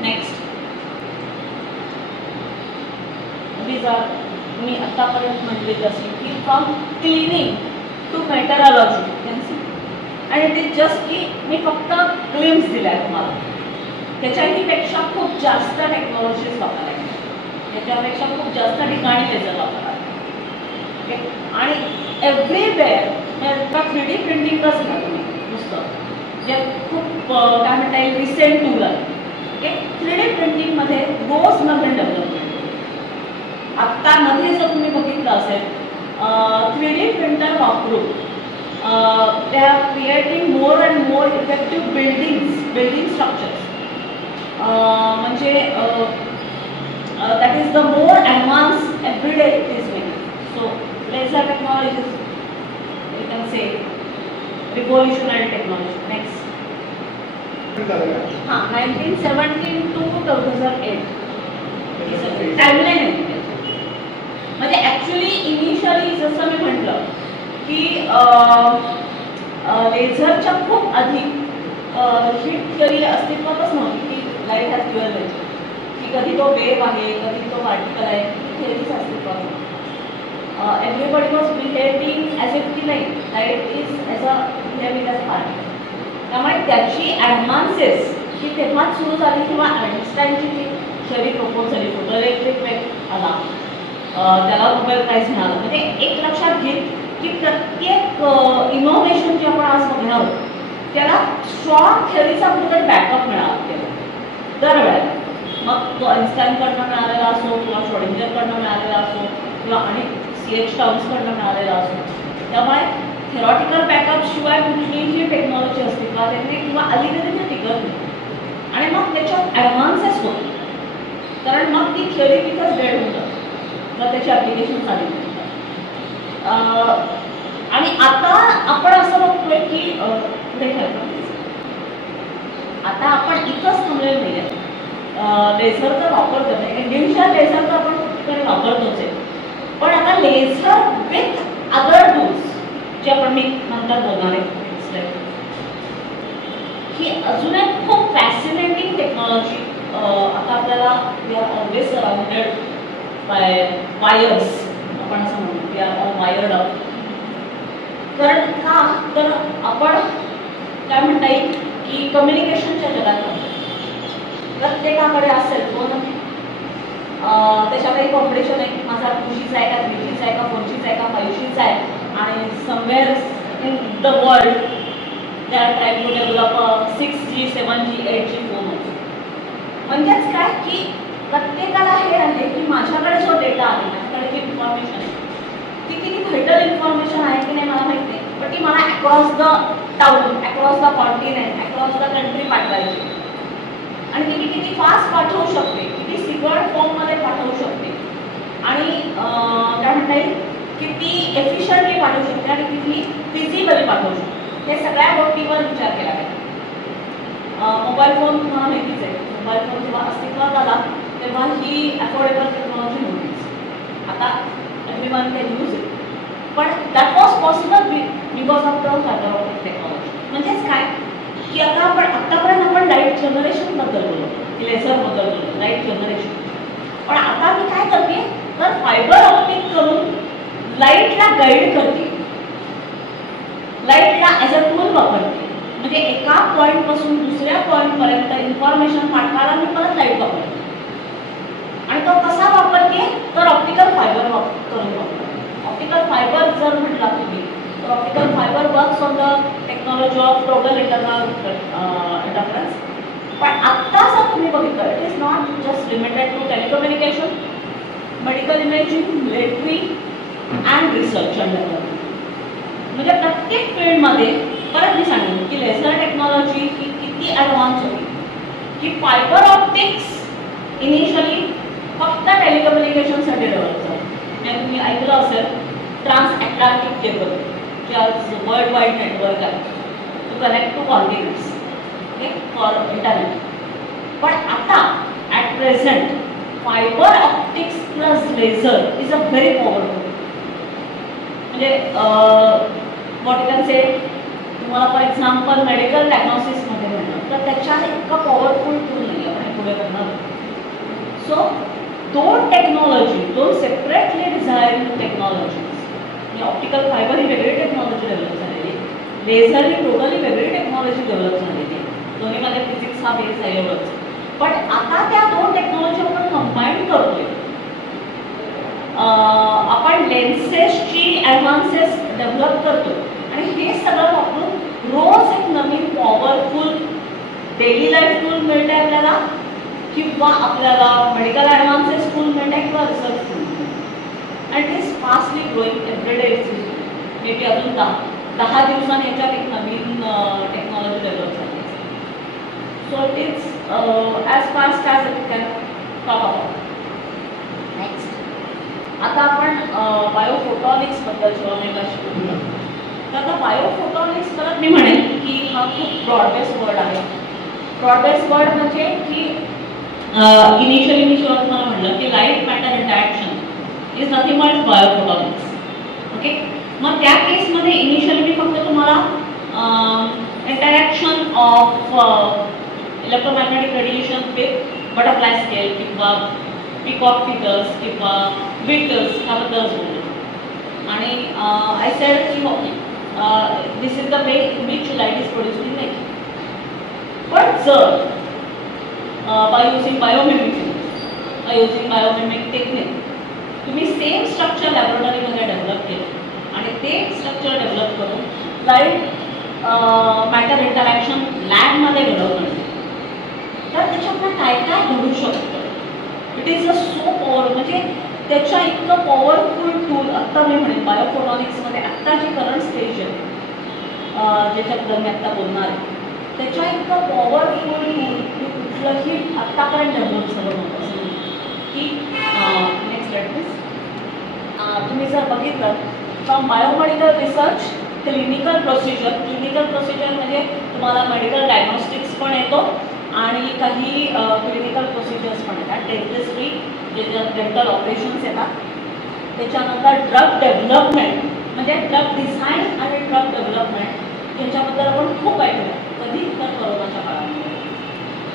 नेक्स्ट मी आतापर्यंत म्हटले जसे की फ्रॉम क्लिनिंग टू मेटरॉलॉजी आणि ते जस्ट की मी फक्त ग्लिम्स दिल्या आहे तुम्हाला. त्याच्याहीपेक्षा खूप जास्त टेक्नॉलॉजीज वापरायला, त्याच्यापेक्षा खूप जास्त ठिकाणी लेझर वापरायला आणि एव्हरीवेअर. 3D प्रिंटिंगच घ्या तुम्ही नुसतं जे खूप काय म्हणता येईल रिसेंट टूल आहे. ओके, 3D प्रिंटिंगमध्ये रोज नवीन डेव्हलपमेंट. आत्तामध्ये जर तुम्ही बघितलं असेल 3D प्रिंटर वापरून they are creating more and more effective building structures. म्हणजे that is the more advance every day it is making. So laser technologies you can say revolutionary technology. Next 1917 to 2008 timeline आहे. म्हणजे actually initially जसं मी म्हटलं की लेझरच्या खूप आधी heat theory अस्तित्वातच नव्हती की लाईट हॅज ड्युअल नेचर, की कधी तो वेव्ह आहे कधी तो पार्टिकल आहे, ही थिअरीच अस्तित्वात नव्हती. Everybody was behaving as if की नाही light is as a behaving as particle. त्यामुळे त्याची ॲडव्हान्सेस ही तेव्हाच सुरू झाली किंवा आइन्स्टाईनची जी थिअरी प्रपोज झाली, फोटो इलेक्ट्रिक वेव्ह आला, त्याला नोबेल प्राईज मिळाला. म्हणजे एक लक्षात घे की प्रत्येक इनोव्हेशन जे आपण आज बघणार आहोत त्याला स्ट्रॉंग थिअरीचा कुठेतरी बॅकअप मिळाला दरवेळेला. मग तो आइन्स्टाईनकडनं मिळालेला असो किंवा श्रोडिंगरकडनं मिळालेला असो किंवा अनेक C.H. टर्म्सकडनं मिळालेला असो. त्यामुळे थेरॉटिकल बॅकअप शिवाय कुठलीही टेक्नॉलॉजी अस्तित्वात येत नाही किंवा आली तरी ते टिकत नाही आणि मग त्याच्यात ॲडव्हान्सेस होते. कारण मग ती थिअरी तिथंच डेड होतं मग त्याची ॲप्लिकेशन चालू होतं. आणि आता आपण असं बघतोय की पुढे आता आपण इथंच थांबलेलं नाही आहे. लेझर तर वापरतो नाही, इंडियनच्या लेझर तर आपण कुठेतरी वापरतोच आहे, पण आता लेझर विथ अदर टूल्स जे आपण मी नंतर बोलणार आहे ही अजून एक खूप फॅसिनेटिंग टेक्नॉलॉजी. आता आपल्याला we are always surrounded by wires, आपण असं म्हणतो we are all wired up. कारण का तर आपण काय म्हणता येईल की कम्युनिकेशनच्या जगात प्रत्येकाकडे असेल फोन, त्याच्यामध्ये कॉम्पिटिशन आहे, माझा 2Gचा आहे का 3Gचा आहे का 4Gचा आहे का 5Gचा आहे, आणि somewhere in the world they are trying to develop 6G 7G 8G phone. म्हणजेच काय की प्रत्येकाला हे आहे की माझ्याकडे जो डेटा आहे, माझ्याकडे जी इन्फॉर्मेशन आहे ती किती व्हायटल इन्फॉर्मेशन आहे की नाही मला माहिती नाही, पण ती मला across the town, across the continent, across the country पाठवायची, आणि ती किती फास्ट पाठवू शकते, किती सिक्युअर्ड फॉर्ममध्ये पाठवू शकते, आणि काय म्हणता येईल किती एफिशियंटली पाठवू शकते आणि किती फिजिबली पाठवू शकते, हे सगळ्या गोष्टीवर विचार केला पाहिजे. मोबाईल फोन तुम्हाला माहितीच आहे, मोबाईल फोन जेव्हा अस्तित्वात आला तेव्हा ही अफोर्डेबल टेक्नॉलॉजी नव्हतीच. आता एव्हरीवन कॅन यूज इट, पण that was possible because of the fibre optic technology. म्हणजेच काय की आता आतापर्यंत आपण लाईट जनरेशन बद्दल बोललो, लेझर बद्दल बोललो, लाईट जनरेशन, पण आता मी काय करते तर फायबर ऑप्टिक करून लाईटला गाईड करते, लाईटला ॲज अ टूल वापरते. म्हणजे एका पॉईंटपासून दुसऱ्या पॉईंटपर्यंत इन्फॉर्मेशन पाठवायला मी परत लाईट वापरते, आणि तो कसा वापरते तर ऑप्टिकल फायबर करून वापरते. ऑप्टिकल फायबर जर म्हटला तुम्ही तर optical fibre works on the technology of total internal interference. पण आत्ता जर तुम्ही बघितलं it is not just limited to telecommunication, medical imaging, military and research and development. म्हणजे प्रत्येक फील्डमध्ये परत मी सांगेन की लेझर टेक्नॉलॉजी ही किती ॲडव्हान्स होती की फायबर ऑप्टिक्स इनिशियली फक्त टेलिकम्युनिकेशनसाठी डेव्हलप झालं. म्हणजे तुम्ही ऐकलं असेल ट्रान्स अटलांटिक केबल, जे आज वर्ल्ड वाईड नेटवर्क आहे to connect two continents, okay, for internet. पण आता at present fibre optics plus laser is a very powerful. म्हणजे व्हॉट यू कॅन से तुम्हाला फॉर एक्झाम्पल मेडिकल डायग्नॉसिसमध्ये म्हणलं तर त्याच्या इतका पॉवरफुल टूल नाही आपण पुढे करणार. सो दोन टेक्नॉलॉजी, दोन सेपरेटली डिझाईन टेक्नॉलॉजीज, म्हणजे ऑप्टिकल फायबर ही वेगळी टेक्नॉलॉजी डेव्हलप झालेली, लेझर ही टोटली वेगळी टेक्नॉलॉजी डेव्हलप झालेली, दोन्हीमध्ये फिजिक्स हा बेस आहे एवढंच. पण आता त्या दोन टेक्नॉलॉजी आपण कंबाईन करतोय. आपण लेन्सेसची ॲडव्हान्सेस डेव्हलप करतो, आणि हे सगळं वापरून रोज एक नवीन पॉवरफुल डेली लाईफ टूल मिळते आपल्याला, किंवा आपल्याला मेडिकल ॲडव्हान्सेस टूल मिळते किंवा रिसर्च टूल मिळते. And it is fastly growing every day. May be अजून 10 दिवसांनी याच्यात एक नवीन टेक्नॉलॉजी डेव्हलप झाली. So it is as fast as it can talk about. Next आता आपण बायोफोटॉनिक्सबद्दल जेव्हा मी शिकूया, तर आता बायोफोटॉनिक्स परत मी म्हणेन की हा खूप ब्रॉडबेस वर्ड आहे. ब्रॉडबेस वर्ड म्हणजे की इनिशियली मी जेव्हा तुम्हाला म्हटलं की light matter interaction is nothing but biophotonics. Okay, मग त्या केसमध्ये इनिशियली मी फक्त तुम्हाला interaction of electromagnetic radiation with butterfly scale किंवा पीकॉक फिगर्स किंवा विक्टर्स ह्याबद्दल बोललो. आणि आय सेड की this is the way in which light is produced in nature. पण जर by using biomimicry, by using biomimic technique तुम्ही सेम स्ट्रक्चर लॅबोरेटरीमध्ये डेव्हलप केलं आणि ते स्ट्रक्चर डेव्हलप करून लाईट मॅटर इंटरॅक्शन लॅबमध्ये घडवलं, तर त्याच्यातनं काय काय घडू शकतं. It is a so power, म्हणजे त्याच्या इतकं पॉवरफुल टूल आत्ता मी म्हणेन बायोफोटॉनिक्समध्ये आत्ता जी करंट स्टेज आहे ज्याच्याबद्दल मी आत्ता बोलणार आहे, त्याच्या इतकं पॉवरफुल टूल कुठलंही आत्तापर्यंत डेव्हलप झालं नव्हतं असं की. Next slide please. तुम्ही जर बघितलं from biomedical research clinical procedure म्हणजे तुम्हाला मेडिकल डायग्नोस्टिक्स पण येतो आणि काही क्लिनिकल प्रोसिजर्स पण येतात. डेंटिस्ट्री जे डेंटल ऑपरेशन्स येतात, त्याच्यानंतर ड्रग डेव्हलपमेंट म्हणजे ड्रग डिझाईन आणि ड्रग डेव्हलपमेंट याच्याबद्दल आपण खूप ऐकलं. कधी तर करोनाच्या काळामध्ये.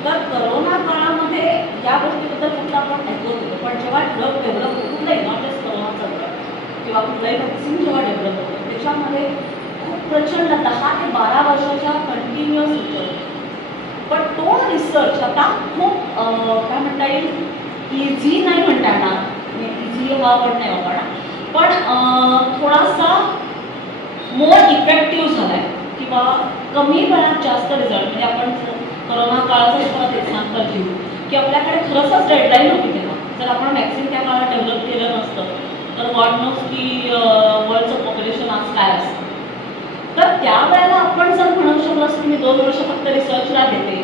तर करोना काळामध्ये या गोष्टीबद्दल कुठलं आपण ऐकत होतो, पण जेव्हा ड्रग डेव्हलप होत नाही, नॉट जस्ट करोनाचं ड्रग किंवा कुठलाही व्हॅक्सिन जेव्हा डेव्हलप होतं त्याच्यामध्ये प्रचंड 10 ते 12 वर्षाच्या कंटिन्युअस रिसर्च, पण तो रिसर्च आता खूप काय म्हणता येईल, इझी नाही म्हणता येणार, इझी हा वर्ड नाही वापरणार, पण थोडासा मोर इफेक्टिव्ह झाला आहे किंवा कमी वेळात जास्त रिझल्ट. म्हणजे आपण कोरोना काळाचं परत एक्झाम्पल घेऊ की आपल्याकडे खरंच डेडलाईन होती तेव्हा. जर आपण वॅक्सिन त्या काळात डेव्हलप केलं नसतं तर गॉड नोज की वर्ल्डचं पॉप्युलेशन आज काय असतं. तर त्यावेळेला आपण जर म्हणू शकलो असतो मी 2 वर्ष फक्त रिसर्चला घेते,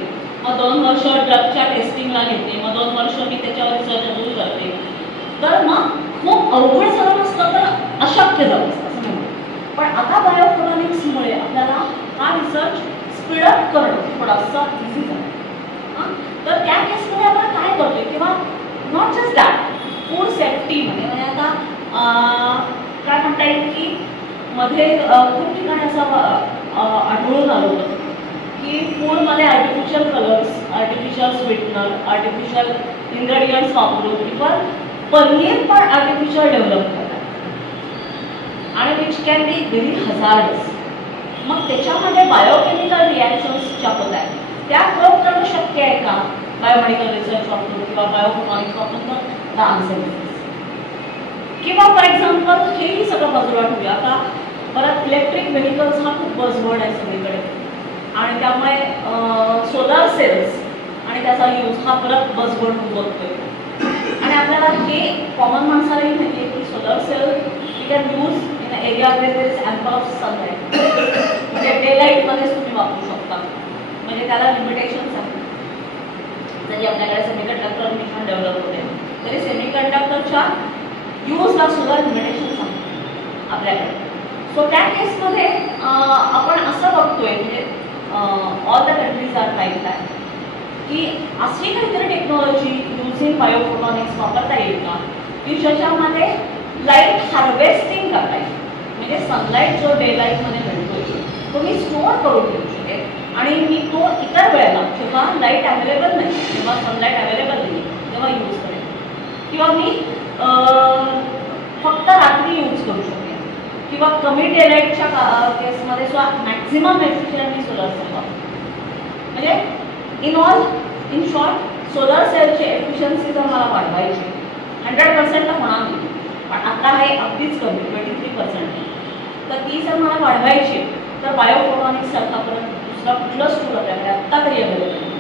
मग 2 वर्ष ड्रगच्या टेस्टिंगला घेते, मग 2 वर्ष मी त्याच्यावर रिसर्च अजून करते, तर मग खूप अवघड झालं नसतं, तर अशक्य झालं असतं असं म्हणतो. पण आता बायोफोटॉनिक्समुळे आपल्याला हा रिसर्च स्पीडअप करणं थोडासा इझी झालं. हां, तर त्या केसमध्ये आपण काय करतोय किंवा नॉट जस्ट दॅट, फूड सेफ्टीमध्ये म्हणजे आता काय म्हणता येईल की मध्ये खूप ठिकाणी असं आढळून आलं होतं की फूडमध्ये artificial colours, artificial sweetener, artificial ingredients वापरून किंवा पनीर पण आर्टिफिशियल डेव्हलप करतात आणि which can be very hazardous. मग त्याच्यामध्ये बायोकेमिकल रिॲक्शन्स ज्या होत आहेत त्या प्रूव्ह करणं शक्य आहे का बायोमेडिकल रिसर्च वापरून किंवा बायोफोटॉनिक्स वापरून? तर द आन्सर इज किंवा फॉर एक्झाम्पल हेही सगळं बाजूला ठेवूया. आता परत इलेक्ट्रिक व्हेकल्स हा खूप बझवर्ड आहे सगळीकडे आणि त्यामुळे सोलार सेल्स आणि त्याचा यूज हा परत बझवर्ड बघतोय आणि आपल्याला हे कॉमन माणसालाही माहिती आहे की solar cell you can use in area where there is ample of sunlight. म्हणजे डे लाईटमध्येच तुम्ही वापरू शकता, म्हणजे त्याला लिमिटेशन्स आहेत. जरी आपल्याकडे सेमीकंडक्टर मिशन डेव्हलप होते तरी सेमीकंडक्टरच्या यूजला सुद्धा लिमिटेशन्स आहेत आपल्याकडे. सो त्या केसमध्ये आपण असं बघतोय म्हणजे all the countries are trying that की अशी काहीतरी टेक्नॉलॉजी युजिंग बायोफोटॉनिक्स वापरता येईल का की ज्याच्यामध्ये लाईट हार्वेस्टिंग करता येईल. म्हणजे सनलाईट जो डे लाईटमध्ये मिळतो तो मी स्टोअर करून घेऊ शकेल आणि मी तो इतर वेळेला जेव्हा लाईट अवेलेबल नाही, जेव्हा सनलाईट अवेलेबल नाही तेव्हा यूज करेल किंवा मी फक्त रात्री यूज करू शकेल किंवा कमी डे लाईटच्या केसमध्ये सुद्धा मॅक्झिमम एफिशियंटली सोलर सेल वापरतो. म्हणजे इन शॉर्ट सोलर सेलची एफिशियन्सी जर मला वाढवायची 100% होणार नाही, पण आता आहे अगदीच कमी 23%, तर ती जर मला वाढवायची तर बायोफोटॉनिक्स सारखा परत दुसरा कुठलंच टूल आपल्याकडे आत्ता तरी अवेलेबल आहे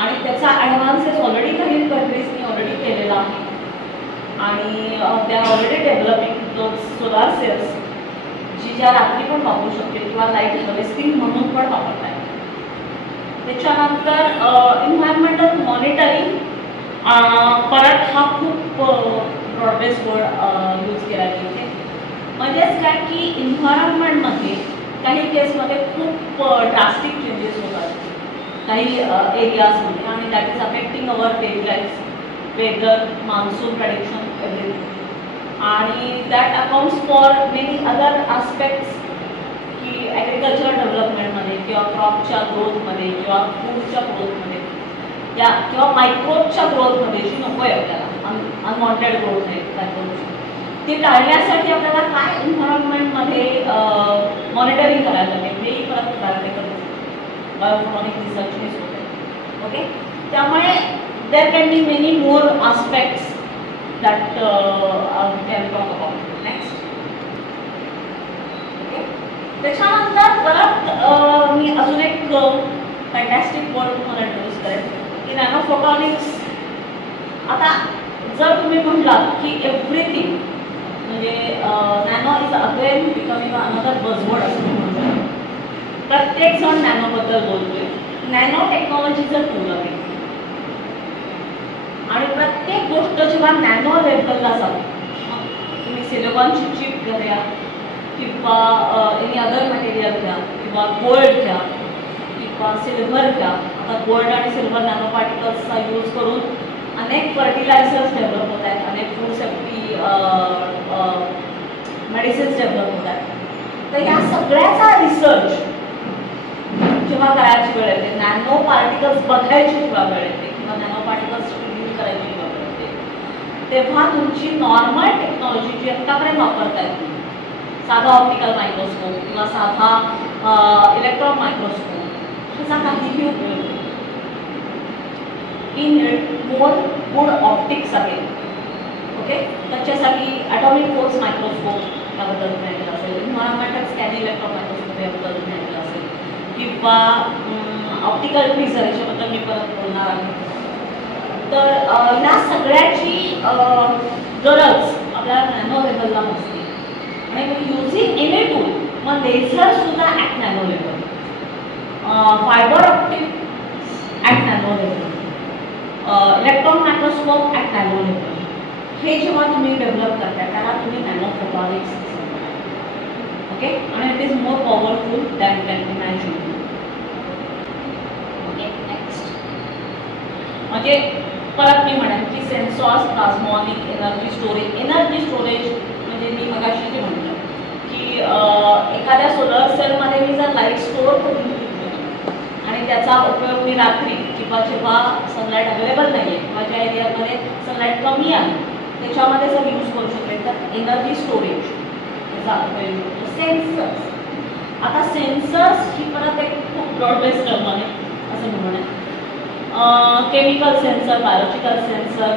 आणि त्याचा ॲडव्हान्सेस ऑलरेडी काही कंट्रीजनी ऑलरेडी केलेला आहे आणि त्या ऑलरेडी डेव्हलपिंग दोन सोलार सेल्स जी ज्या रात्री पण वापरू शकते किंवा लाईट हार्वेस्टिंग म्हणून पण वापरता येईल. त्याच्यानंतर इन्व्हायरमेंटल मॉनिटरिंग परत हा खूप ब्रॉडबेस वर्ड यूज केला गेला. म्हणजेच काय की इन्व्हायरमेंटमध्ये काही केसमध्ये खूप ड्रास्टिक चेंजेस होतात काही एरियाजमध्ये आणि that is affecting our daily life, weather, monsoon prediction, everything. आणि that accounts for many other aspects की ॲग्रिकल्चर डेव्हलपमेंटमध्ये किंवा क्रॉपच्या ग्रोथमध्ये किंवा फूडच्या ग्रोथमध्ये त्या किंवा मायक्रोबच्या ग्रोथमध्ये जी नको आहे आपल्याला अनवॉन्टेड ग्रोथ आहे मायक्रोबची, ती टाळण्यासाठी आपल्याला काय एन्व्हायरमेंटमध्ये मॉनिटरिंग करायला लागेल हेही परत बायोफोटॉनिक रिसर्चनेच होते. ओके, त्यामुळे there can be many more aspects that we can talk about. Next. Okay. त्याच्यानंतर परत मी अजून एक फॅन्टॅस्टिक वर्ड तुम्हाला इंट्रोड्यूस करेन की नॅनो फोटॉनिक्स. आता जर तुम्ही म्हटलात की एव्हरीथिंग म्हणजे nano is again becoming another buzzword असं मी म्हणू शकतो. प्रत्येक जण नॅनोबद्दल बोलतोय. नॅनो टेक्नॉलॉजीचं टूल आहे आणि प्रत्येक गोष्ट जेव्हा नॅनो लेवलला जातो, मग तुम्ही सिलिकॉनची चिप घ्या किंवा एनी अदर मटेरियल घ्या किंवा गोल्ड घ्या किंवा सिल्वर घ्या. आता गोल्ड आणि सिल्वर नॅनो पार्टिकल्सचा यूज करून अनेक फर्टिलायझर्स डेव्हलप होत आहेत, अनेक फूड सेफ्टी मेडिसिन्स डेव्हलप होत आहेत. तर या सगळ्याचा रिसर्च जेव्हा करायची वेळ येते, नॅनो पार्टिकल्स बघायची जेव्हा वेळ येते किंवा नॅनो पार्टिकल्स करायची जेव्हा वेळ येते, तेव्हा तुमची नॉर्मल टेक्नॉलॉजी जी आत्तापर्यंत वापरतायत साधा ऑप्टिकल मायक्रोस्कोप किंवा साधा इलेक्ट्रॉन मायक्रोस्कोप ह्याचा काहीही उपयोग नाही. We need more good optics आहे. ओके, त्याच्यासाठी ॲटॉमिक फोर्स मायक्रोस्कोप याबद्दल तुम्ही ऐकलं असेल, इन्व्हायरमेंटल स्कॅनिंग इलेक्ट्रॉन मायक्रोस्कोप याबद्दल तुम्ही ऐकलं असेल, किंवा ऑप्टिकल फ्रीझर याच्याबद्दल मी परत बोलणार आहे. तर या सगळ्याची गरज आपल्याला नॅनो लेवलला नसते. आणि युझिंग एनी टूल, मग लेझर सुद्धा at nano level, fibre optic at nano level, electron microscope at nano level, हे जेव्हा तुम्ही डेव्हलप करताय त्याला तुम्ही नॅनो फोटॉनिक्स म्हणता. ओके, आणि it is more powerful than can imagine. Okay, next म्हणजे परत मी म्हणेन की sensors, plasmonic energy storage. Energy storage म्हणजे मी मगाशी जे म्हटलं की एखाद्या सोलर सेलमध्ये मी जर लाईट स्टोअर करून ठेवली आणि त्याचा उपयोग मी रात्री किंवा जेव्हा सनलाईट अवेलेबल नाही आहे किंवा ज्या एरियामध्ये सनलाईट कमी आहे त्याच्यामध्ये जर यूज करू शकले तर एनर्जी स्टोरेज त्याचा उपयोग होतो. सेन्सर्स, आता सेन्सर्स ही परत एक खूप ब्रॉड बेस्ड टर्म आहे असं मी म्हणेन. Chemical sensor, biological sensor,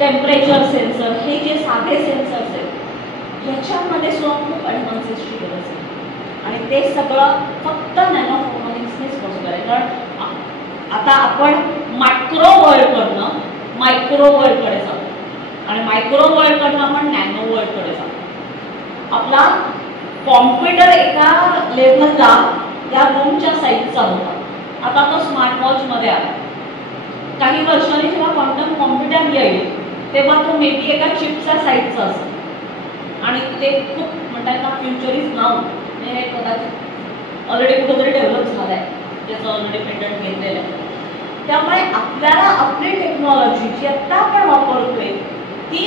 temperature sensor, हे जे साधे सेन्सर्स आहेत ह्याच्यामध्ये सुद्धा खूप ॲडव्हान्सेसची गरज आहे. आणि ते सगळं फक्त नॅनो फोटॉनिक्सनेच पॉसिबल आहे. कारण आता आपण मायक्रो वर्ल्डकडनं मायक्रो वर्ल्डकडे जातो आणि मायक्रो वर्ल्डकडनं आपण नॅनो वर्ल्डकडे जातो. आपला कॉम्प्युटर एका लेव्हलला या रूमच्या साईजचा होता, आता तो स्मार्टवॉचमध्ये आला. काही वर्षांनी जेव्हा क्वांटम कॉम्प्युटर येईल तेव्हा तो मे बी एका चिपच्या साईजचा असेल आणि ते खूप म्हणतात ना फ्युचर इज नाऊ. हे कदाचित ऑलरेडी कुठेतरी डेव्हलप झालं आहे, त्याचं ऑलरेडी पेटंट घेतलेलं आहे. त्यामुळे आपल्याला आपली टेक्नॉलॉजी जी आत्ता आपण वापरतोय ती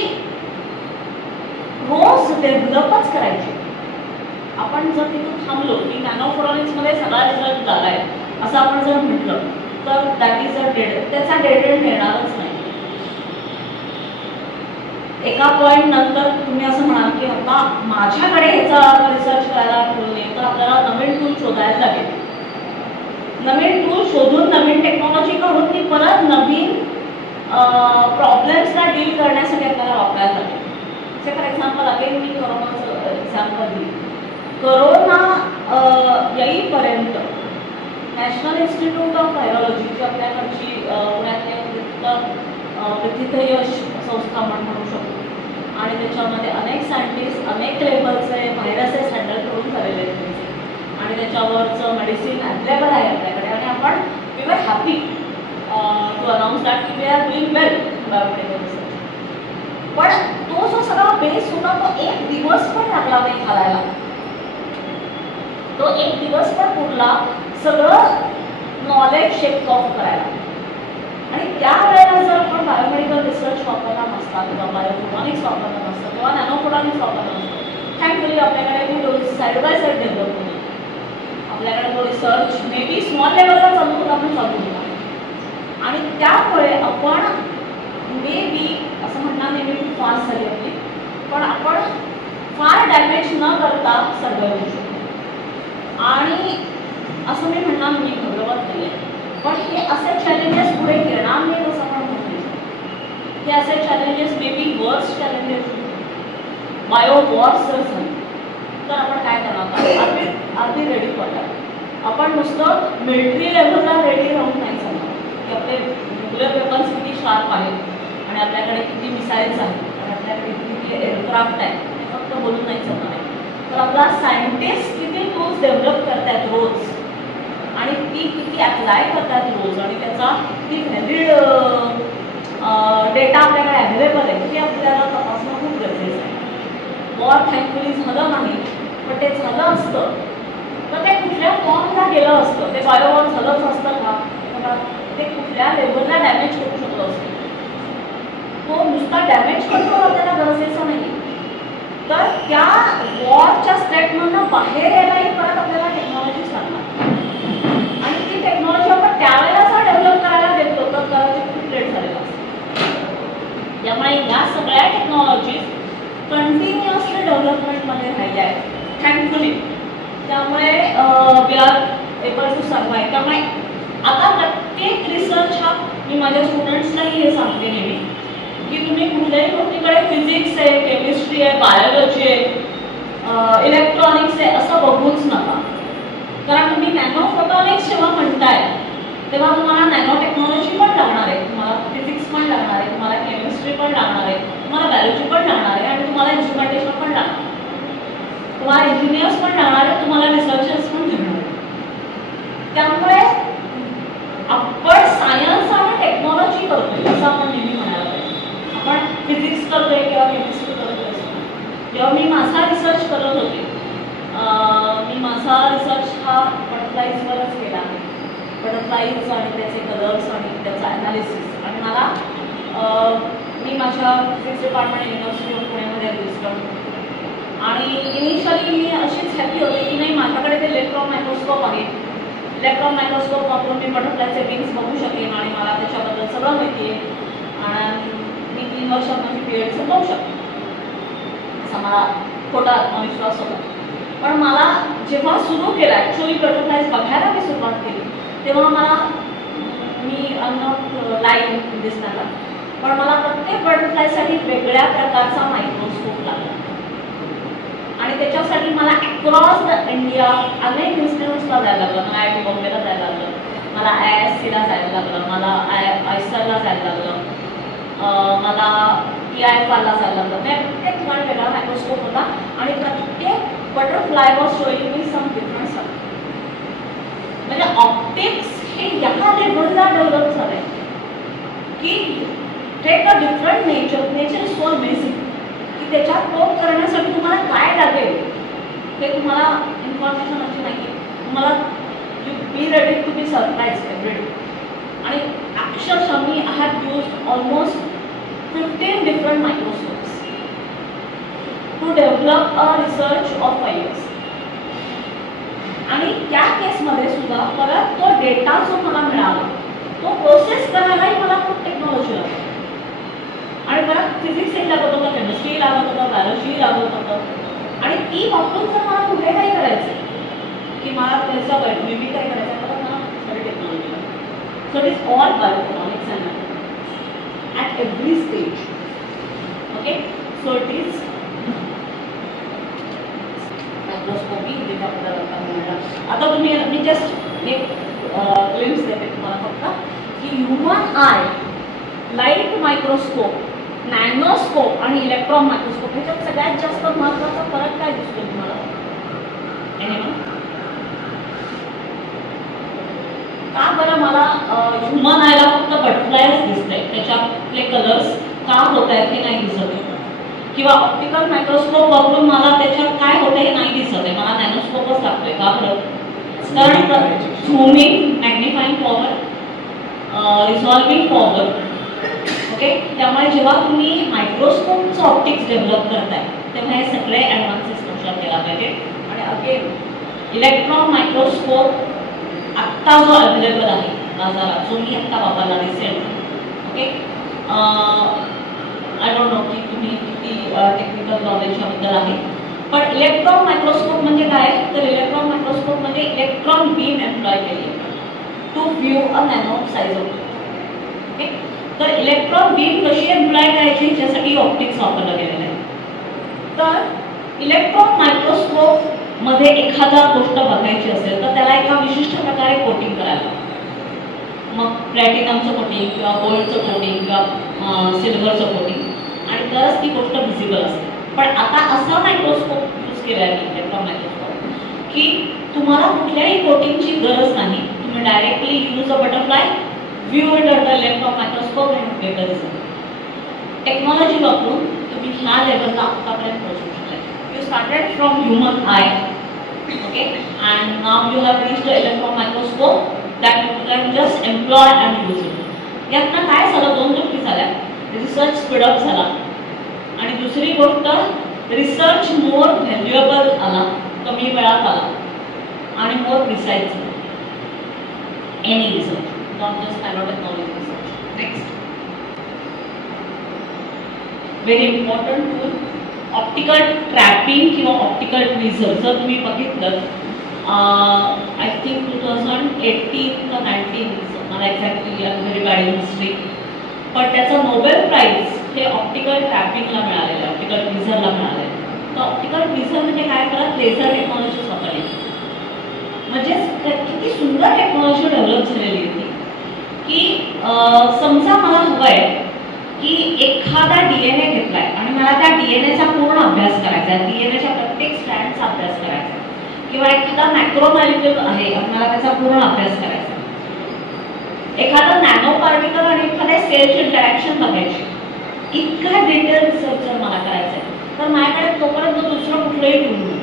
रोज डेव्हलपच करायची. आपण जर तिथून थांबलो की नॅनो फोटॉनिक्समध्ये सगळा रिझल्ट झाला आहे असं आपण जर म्हटलं तर दॅट इज अ डेड, त्याचा डेड एंड येणारच नाही. एका पॉईंट नंतर तुम्ही असं म्हणाल की आता माझ्याकडे ह्याचा रिसर्च करायला ठेवले तर आपल्याला नवीन टूल शोधायला लागेल. नवीन टूल शोधून नवीन टेक्नॉलॉजी काढून ती परत नवीन प्रॉब्लेम्सला डील करण्यासाठी आपल्याला वापरायला लागेल. से फॉर एक्झाम्पल अगेन मी कोरोनाचं एक्झाम्पल दिली. कोरोना येईपर्यंत नॅशनल इन्स्टिट्यूट ऑफ व्हायरॉलॉजी जी आपल्याकडची पुण्यातली प्रथितयश संस्था म्हणू शकतो आणि त्याच्यामध्ये अनेक सायंटिस्ट अनेक लेवलचे व्हायरसेस हँडल करून झालेले आहेत आणि त्याच्यावरचं मेडिसिन अवेलेबल आहे आपल्याकडे. आणि आपण we were happy to announce that की we are doing well biomedical research. पण तो जो सगळा बेस होता तो एक दिवस पण लागला नाही घालायला. तो एक दिवस पण पुरला सगळं नॉलेज शेप ऑफ करायला. आणि त्यावेळेला जर आपण बायोमेडिकल रिसर्च वापरला नसता किंवा बायोफोटॉनिक्स वापरला नसतं किंवा नॅनो फोटॉनिक्स वापरला नसतं, थँकफुली आपल्याकडे तो साईड बाय साईड डेव्हलप होईल. आपल्याकडे तो रिसर्च मे बी स्मॉल लेवलला चालू होता पण चालू होता. आणि त्यामुळे आपण मे बी असं म्हणणार नेहमी खूप फास्ट झाली आपली, पण आपण फार डॅमेज न करता सर्वाइव्ह होऊ शकतो. आणि असं मी म्हणणार मी घबरवत नाही आहे, पण हे असे चॅलेंजेस पुढे येणार नाही असं आपण म्हणू शकतो. हे असे challenges may be worst challenges bio Wars जर झाले तर आपण काय करणार? आधी रेडी करणार. आपण नुसतं मिलिटरी लेव्हलला रेडी राहून नाही चालणार की आपले न्यूक्लिअर वेपन्स किती शार्प आहेत आणि आपल्याकडे किती मिसाईल्स आहेत आणि आपल्याकडे किती एअरक्राफ्ट आहेत हे फक्त बोलून नाही चालणार आहे. तर आपला सायंटिस्ट किती टूल्स डेव्हलप करतात रोज आणि ती किती अप्लाय करतात रोज आणि त्याचा किती व्हॅलिड डेटा आपल्याकडे अवेलेबल आहे ते आपल्याला तपासणं खूप गरजेचं आहे. वॉर थँकफुली झालं नाही, पण ते झालं असतं तर ते कुठल्या फॉर्मला गेलं असतं. ते बायोवॉर झालंच असतं का? ते कुठल्या लेवलला डॅमेज करू शकलं असतं. तो नुसता डॅमेज कंट्रोल आपल्याला गरजेचा नाही, तर त्या वॉरच्या स्टेटमधनं बाहेर यायलाही परत आपल्याला टेक्नॉलॉजी लागणार. आणि ती टेक्नॉलॉजी आपण त्यावेळेला जर डेव्हलप करायला देतो तर कदाचित खूप लेट झालेला असतं. त्यामुळे या सगळ्या टेक्नॉलॉजीज कंटिन्युअसली डेव्हलपमेंटमध्ये राहिले आहेत थँकफुली. त्यामुळे we are able to survive. त्यामुळे आता प्रत्येक रिसर्च हा मी माझ्या स्टुडंट्सलाही हे सांगते नेहमी की तुम्ही कुठल्याही गोष्टीकडे फिजिक्स आहे, केमिस्ट्री आहे, बायोलॉजी आहे, इलेक्ट्रॉनिक्स आहे असं बघूच नका. कारण तुम्ही नॅनो फोटॉनिक्स जेव्हा म्हणताय तेव्हा तुम्हाला नॅनो टेक्नॉलॉजी पण लागणार आहे, तुम्हाला फिजिक्स पण लागणार आहे, तुम्हाला केमिस्ट्री पण लागणार आहे, तुम्हाला बायोलॉजी पण लागणार आहे आणि तुम्हाला इन्स्ट्रुमेंटेशन पण लागणार आहे, तुम्हाला इंजिनियर्स पण लागणार आहे, तुम्हाला रिसर्चर्स पण लागणार आहे. त्यामुळे आपण सायन्स आणि टेक्नॉलॉजी करतोय असं आपण नेहमी म्हणायला पाहिजे. आपण फिजिक्स करतोय किंवा केमिस्ट्री करतोय असं. जेव्हा मी माझा रिसर्च करत होते, मी माझा रिसर्च हा बटरफ्लाईजवरच केला आहे. बटरफ्लाईज आणि त्याचे कलर्स आणि त्याचा ॲनालिसिस. आणि मला मी माझ्या फिजिक्स डिपार्टमेंट युनिव्हर्सिटी ऑफ पुण्यामध्ये रजिस्टर आणि इनिशियली मी अशीच हॅपी होते की नाही माझ्याकडे ते इलेक्ट्रॉन मायक्रोस्कोप आहे, इलेक्ट्रॉन मायक्रोस्कोप वापरून मी बटरफ्लायचे विंग्स बघू शकेन आणि मला त्याच्याबद्दल सगळं माहिती आहे आणि मी 3 वर्षात माझी PhD संपवू शकते असा मला खोटा आत्मविश्वास होता. पण मला जेव्हा सुरू केलं ॲक्च्युअली बटरफ्लायज बघायला मी सुरुवात केली तेव्हा मला मी नॉट लाईन दिसणार पण मला प्रत्येक बटरफ्लायसाठी वेगळ्या प्रकारचा मायक्रोस्कोप लागला आणि त्याच्यासाठी मला अक्रॉस द इंडिया अनेक इन्स्टिट्यूट्सला जायला लागलं. मला IIT बॉम्बेला जायला लागलं, मला IIScला जायला लागलं, मला IISerला जायला लागलं, मला PIFRला जायला लागलं. प्रत्येक ठिकाणी वेगळा मायक्रोस्कोप होता आणि प्रत्येक butterfly was showing me some difference. म्हणजे ऑप्टिक्स हे या लेवलला डेव्हलप झालंय की take a different nature. Nature is so amazing की त्याच्यात कोप करण्यासाठी तुम्हाला काय लागेल ते तुम्हाला इन्फॉर्मेशन अशी नाही. तुम्हाला you be ready to be surprise every day. आणि अक्षरशः मी I have used almost 15 different microscopes to develop a research of 5 years. आणि त्या केसमध्ये सुद्धा परत तो डेटा जो मला मिळाला तो प्रोसेस करायलाही मला खूप टेक्नॉलॉजी लागते आणि परत फिजिक्सही लागत होतं, केमिस्ट्री लागत होतं, बायोलॉजी लागत होतं आणि ती वापरून जर मला पुढे काही करायचं की मला त्याचा मी काय करायचं तर मला सगळी टेक्नॉलॉजी लागते. So it is all biophotonics and mathematics at every stage. Okay, so it is microscopy आता तुम्ही मी जस्ट एक ग्लिम्स देते तुम्हाला फक्त की ह्युमन आय, लाईट मायक्रोस्कोप, नॅनोस्कोप आणि इलेक्ट्रॉन मायक्रोस्कोप ह्याच्यात सगळ्यात जास्त महत्त्वाचा फरक काय दिसतो तुम्हाला? का बरं मला ह्युमन आयला फक्त बटरफ्लायच दिसतंय, त्याच्यातले कलर्स का होत आहेत हे नाही दिसत आहे किंवा ऑप्टिकल मायक्रोस्कोप वापरून मला त्याच्यात काय होतं हे नाही दिसत आहे, मला नॅनोस्कोपच लागतोय. का बरं? कारण झूमिंग, मॅग्निफाईंग पॉवर, रिझॉल्विंग पॉवर. ओके, त्यामुळे जेव्हा तुम्ही मायक्रोस्कोपचं ऑप्टिक्स डेव्हलप करताय तेव्हा हे सगळे ॲडव्हान्सेस लक्षात घ्यायला पाहिजे. आणि अगेन इलेक्ट्रॉन मायक्रोस्कोप आत्ता जो अवेलेबल आहे बाजारात, जो मी आत्ता वापरला recent. Okay, I don't know की तुम्ही किती टेक्निकल नॉलेज याबद्दल आहे, पण इलेक्ट्रॉन मायक्रोस्कोप म्हणजे काय? तर इलेक्ट्रॉन मायक्रोस्कोप म्हणजे इलेक्ट्रॉन बीम एम्प्लॉय केली to view a nano size of. Okay, तर इलेक्ट्रॉन बीम कशी एम्प्लॉय करायची ह्याच्यासाठी ऑप्टिक्स वापरलं गेलेलं आहे. तर इलेक्ट्रॉन मायक्रोस्कोप मध्ये एखादा गोष्ट बघायची असेल तर त्याला एका विशिष्ट प्रकारे कोटिंग करायला लागतं. मग प्लॅटिनमचं कोटिंग किंवा गोल्डचं कोटिंग किंवा सिल्वरचं कोटिंग आणि तरच ती गोष्ट व्हिजिबल असते. पण आता असा मायक्रोस्कोप यूज केला आहे इलेक्ट्रॉन मायक्रोस्कोप की तुम्हाला कुठल्याही कोटिंगची गरज नाही. तुम्ही directly use a butterfly, view it under electron microscope and get a result. Technology वापरून तुम्ही ह्या लेवलला आतापर्यंत पोहोचू शकता. You started from human eye, okay, and now you have reached the electron microscope that you can just employ and use it. यातनं काय झालं? 2 गोष्टी झाल्या. रिसर्च स्पीडअप झाला आणि दुसरी गोष्ट रिसर्च मोर व्हॅल्युएबल आला, कमी वेळात आला आणि मोर प्रिसाईज झाला. Any research, not just nanotechnology research. Next very important tool optical trapping किंवा ऑप्टिकल ट्विझर जर तुम्ही बघितलं आय थिंक 2018 का 19 मला exactly very bad in history, पण त्याचं नोबेल प्राईज हे ऑप्टिकल ट्रॅपिंगला मिळालेलं आहे, ऑप्टिकल ट्विझरला मिळालेलं आहे. तर ऑप्टिकल ट्विझर म्हणजे काय करत लेझर टेक्नॉलॉजी वापरली, म्हणजे किती सुंदर टेक्नॉलॉजी डेव्हलप झालेली होती की समजा मला हवं आहे की एखादा DNA घेतलाय आणि मला त्या DNAचा पूर्ण अभ्यास करायचा आहे, DNAच्या प्रत्येक स्ट्रँडचा अभ्यास करायचा आहे, किंवा एखादा मॅक्रोमॉलिक्यूल आहे आणि मला त्याचा पूर्ण अभ्यास करायचा आहे, एखादा नॅनो पार्टिकल आणि एखाद्या सेलची इंटरॅक्शन बघायची, इतका डिटेल रिसर्च जर मला करायचा आहे तर माझ्याकडे तोपर्यंत दुसरं कुठलंही टूल नाही.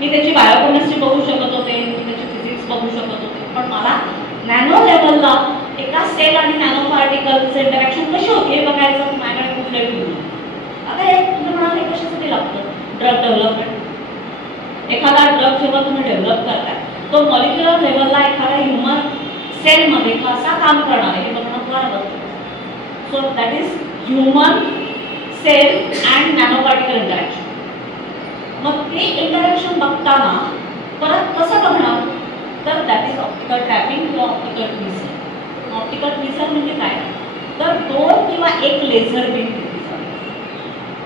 मी त्याची बायोकेमिस्ट्री बघू शकत होते, मी त्याची फिजिक्स बघू शकत होते, पण मला नॅनो लेवलला एका सेल आणि नॅनो पार्टिकलचं इंटरॅक्शन कशी होते हे बघायचं माझ्याकडे कुठलंही टूल नाही. आता हे तुम्ही म्हणाल हे कशासाठी लागतं? Drug development. एखादा ड्रग जेव्हा तुम्ही डेव्हलप करताय तो मॉलिक्युलर लेवलला एखाद्या ह्युमन सेलमध्ये कसा काम करणार आहे हे बघणं फार गरजेचं. So that is human cell and nano particle interaction. मग ते इंटरॅक्शन बघताना परत कसं बघणार तर दॅट इज ऑप्टिकल ट्रॅपिंग किंवा ऑप्टिकल ट्विझर. ऑप्टिकल ट्विझर म्हणजे काय तर 2 किंवा 1 लेझर बीम घेतली जाते.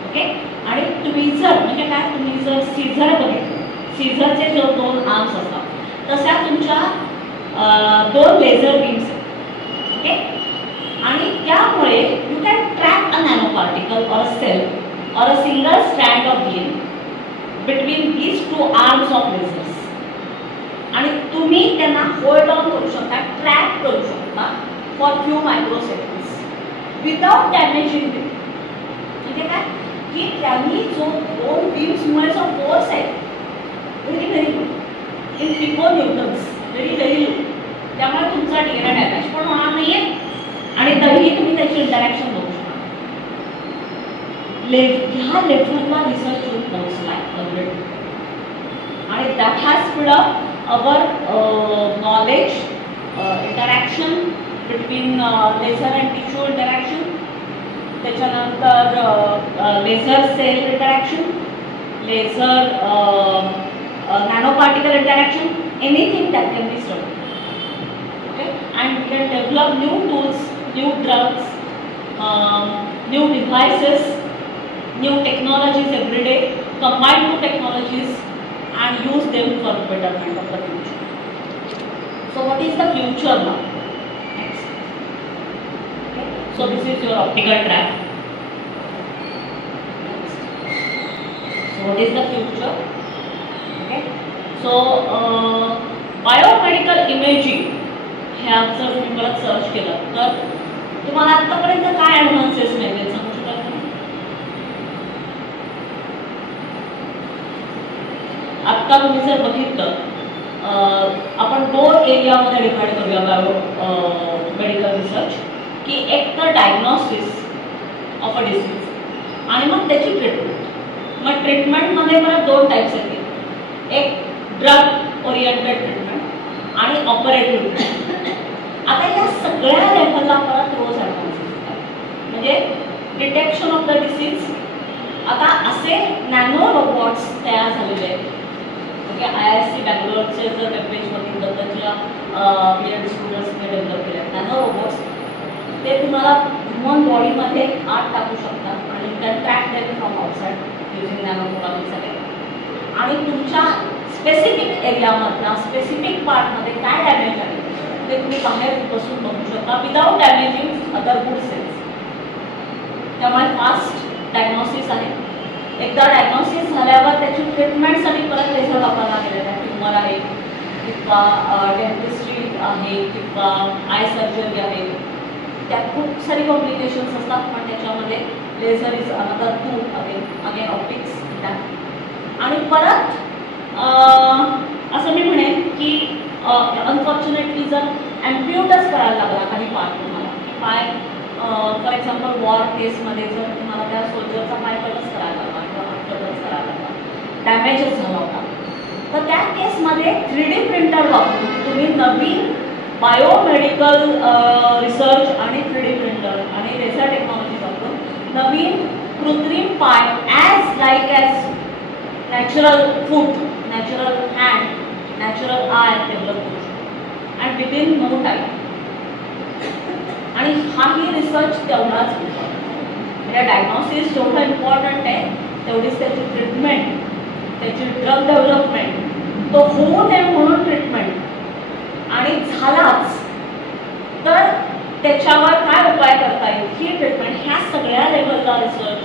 ओके, आणि ट्विझर म्हणजे काय, तुम्ही जर सीझर बघितलं, सीझरचे जो 2 आर्म्स असतात तशा तुमच्या 2 लेझर बीम्स आहेत. ओके, आणि त्यामुळे you can track a nano particle or a cell or a single strand of DNA between these 2 arms of lasers, आणि तुम्ही त्यांना होल्ड ऑन करू शकता, ट्रॅक करू शकता for few microseconds without damaging it. म्हणजे काय की त्यांनी जो 2 बीम्समुळे जो फोर्स आहे very good in pico newtons, very low, त्यामुळे तुमचा DNA डॅमेज पण होणार नाही आहे आणि तरीही तुम्ही त्याची इंटरॅक्शन बघू शकता. ह्या लेव्हलला रिसर्च होऊन पोहोचला आहे ऑलरेडी, आणि that has speed up our knowledge interaction between laser and tissue interaction, त्याच्यानंतर laser cell interaction, laser nanoparticle interaction, anything that can be studied. Okay, and we can develop new tools, new drugs, new devices, new technologies every day, combine new technologies and use them for betterment of the future. So what is the future now? Next. Okay. So this is your optical trap. Next. So what is the future? Okay. So biomedical imaging हे जर तुम्ही परत search केलं तर तुम्हाला आतापर्यंत काय advances मिळतील सांगू शकाल का? आत्ता तुम्ही जर बघितलं आपण 2 एरियामध्ये डिवाइड करूया बायो मेडिकल रिसर्च, की एक तर डायग्नोसिस ऑफ अ डिसीज आणि मग त्याची ट्रीटमेंट. मग ट्रीटमेंटमध्ये मला 2 टाईप्स येतील, एक ड्रग ओरिएंटेड ट्रीटमेंट आणि ऑपरेटिव्ह ट्रीटमेंट. आता या सगळ्या लेव्हलला परत रोज ॲडव्हान्सेस होतात, म्हणजे डिटेक्शन ऑफ द डिसीज. आता असे नॅनो रोबोट्स तयार झालेले आहेत. ओके, IISc बँगलोरचे जर वेबपेज बघितलं तर त्याच्या BEd स्टुडंट्सने डेव्हलप केले नॅनो रोबोट्स. ते तुम्हाला ह्युमन बॉडीमध्ये आत टाकू शकतात आणि can track them from outside using nano technology. आणि तुमच्या स्पेसिफिक एरियामधल्या स्पेसिफिक पार्टमध्ये काय डॅमेज आहे ते तुम्ही बाहेर बसून बघू शकता without damaging other good cells. त्यामुळे फास्ट डायग्नोसिस आहे. एकदा डायग्नोसिस झाल्यावर त्याची ट्रीटमेंटसाठी परत लेझर वापरला गेलेला आहे. ट्युमर आहे किंवा डेंटिस्ट्री आहे किंवा आय सर्जरी आहे, त्यात खूप सारी कॉम्प्लिकेशन्स असतात, पण त्याच्यामध्ये laser is another tool again optics. आणि परत असं मी म्हणेन की अनफॉर्च्युनेटली जर ॲम्प्युटच करायला लागला काही पार्ट तुम्हाला, की पाय फॉर एक्झाम्पल वॉर केसमध्ये जर तुम्हाला त्या सोल्जरचा पाय कटच करायला लागला किंवा कटच करायला लागला, डॅमेजच झाला होता, तर त्या केसमध्ये 3D प्रिंटर वापरून तुम्ही नवीन बायोमेडिकल रिसर्च आणि 3D प्रिंटर आणि लेझर टेक्नॉलॉजी वापरून नवीन कृत्रिम purified as like as natural foot, natural hand, natural eye develop करू शकतो and within no time. आणि हाही रिसर्च तेवढाच म्हणजे डायग्नोसिस जेवढं इम्पॉर्टंट आहे तेवढीच त्याची ट्रीटमेंट, त्याची ड्रग डेव्हलपमेंट, तो होऊ नये म्हणून ट्रीटमेंट आणि झालाच तर त्याच्यावर काय उपाय करता येईल ही ट्रीटमेंट ह्या सगळ्या लेवलला रिसर्च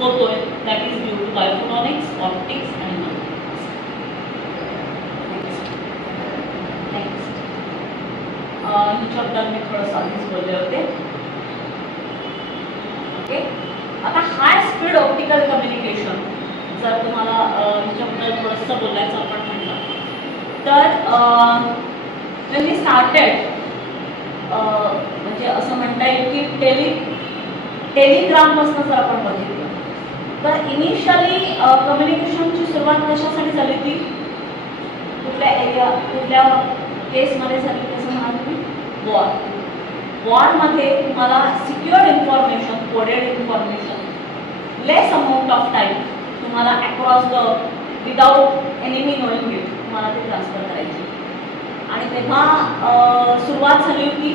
होतोय. That is due to biophotonics, optics आणि ह्याच्याबद्दल मी थोडंसं आधीच बोलले होते. ओके, आता हाय स्पीड ऑप्टिकल कम्युनिकेशन जर तुम्हाला ह्याच्याबद्दल थोडंसं बोलायचं आपण म्हटलं तर when we started म्हणजे असं म्हणता येईल की टेलिग्रामपासून जर आपण बघितलं तर इनिशियली कम्युनिकेशनची सुरुवात कशासाठी झाली ती कुठल्या केसमध्ये झाली कसं म्हणाल तुम्ही वॉरमध्ये तुम्हाला secured information, coded information less amount of time तुम्हाला across the without enemy knowing it तुम्हाला ते ट्रान्सफर करायचे आणि तेव्हा सुरुवात झाली होती.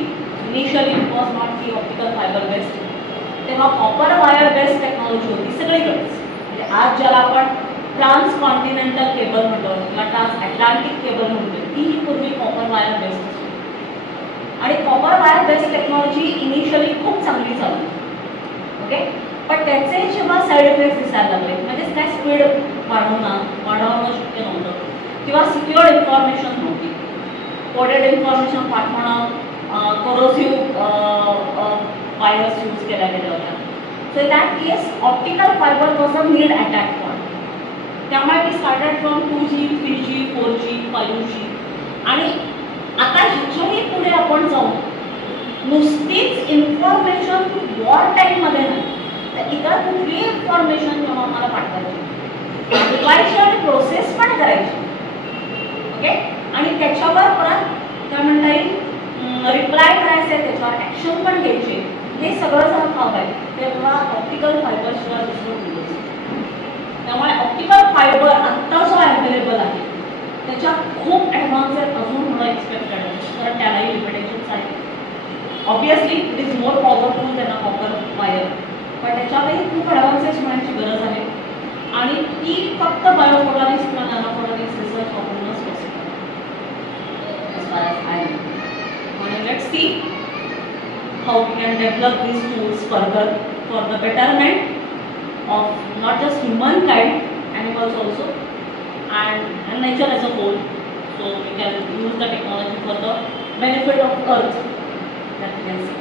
इनिशियली इट वॉज नॉट की ऑप्टिकल फायबर बेस्ड, तेव्हा कॉपर वायर बेस्ड टेक्नॉलॉजी होती सगळीकडेच. म्हणजे आज ज्याला आपण ट्रान्सकॉन्टिनेंटल केबल म्हणतो किंवा ट्रान्स अटलांटिक केबल म्हणतो ती पूर्वी कॉपर वायर बेस्ड असते आणि copper wire based technology initially खूप चांगली चालली. ओके, पण त्याचे जेव्हा साईड इफेक्ट्स दिसायला लागले म्हणजेच काय स्पीड वाढवणं शक्य नव्हतं किंवा सिक्युअर्ड इन्फॉर्मेशन नव्हती, कोडेड इन्फॉर्मेशन पाठवणं, कोरोसिव्ह वायर्स यूज केल्या गेल्या होत्या. So in that case optical fibre was a need attack point. त्यामुळे we started from 2G, 3G, 4G, 5G आणि आता ह्याच्याही पुढे आपण जाऊन नुसतीच इन्फॉर्मेशन वॉर टाईममध्ये नाही तर इतर कुठलीही इन्फॉर्मेशन जेव्हा मला पाठवायची पाठवायची आणि प्रोसेस पण करायची. ओके, आणि त्याच्यावर परत काय म्हणता येईल रिप्लाय करायचे, त्याच्यावर ॲक्शन पण घ्यायचे. हे सगळं जर हवं आहे तेव्हा ऑप्टिकल फायबरशिवाय दुसरं बोलू. त्यामुळे ऑप्टिकल फायबर आत्ता जो अवेलेबल आहे त्याच्यात खूप ॲडव्हान्सेस अजून होणं एक्सपेक्टेड आहे कारण त्यालाही लिमिटेशन्स आहेत. Obviously it is more powerful than a copper wire, पण त्याच्यातही खूप ॲडव्हान्सेस होण्याची गरज आहे आणि ती फक्त बायोफोटॉनिक्स किंवा नॅनोफोटॉनिक्स रिसर्च वापरूनच possible as far as I know. आणि let's see how we can develop these tools further for the betterment of not just humankind, animals also, and nature as a whole. So we can use the technology for the benefit of Earth that we can see.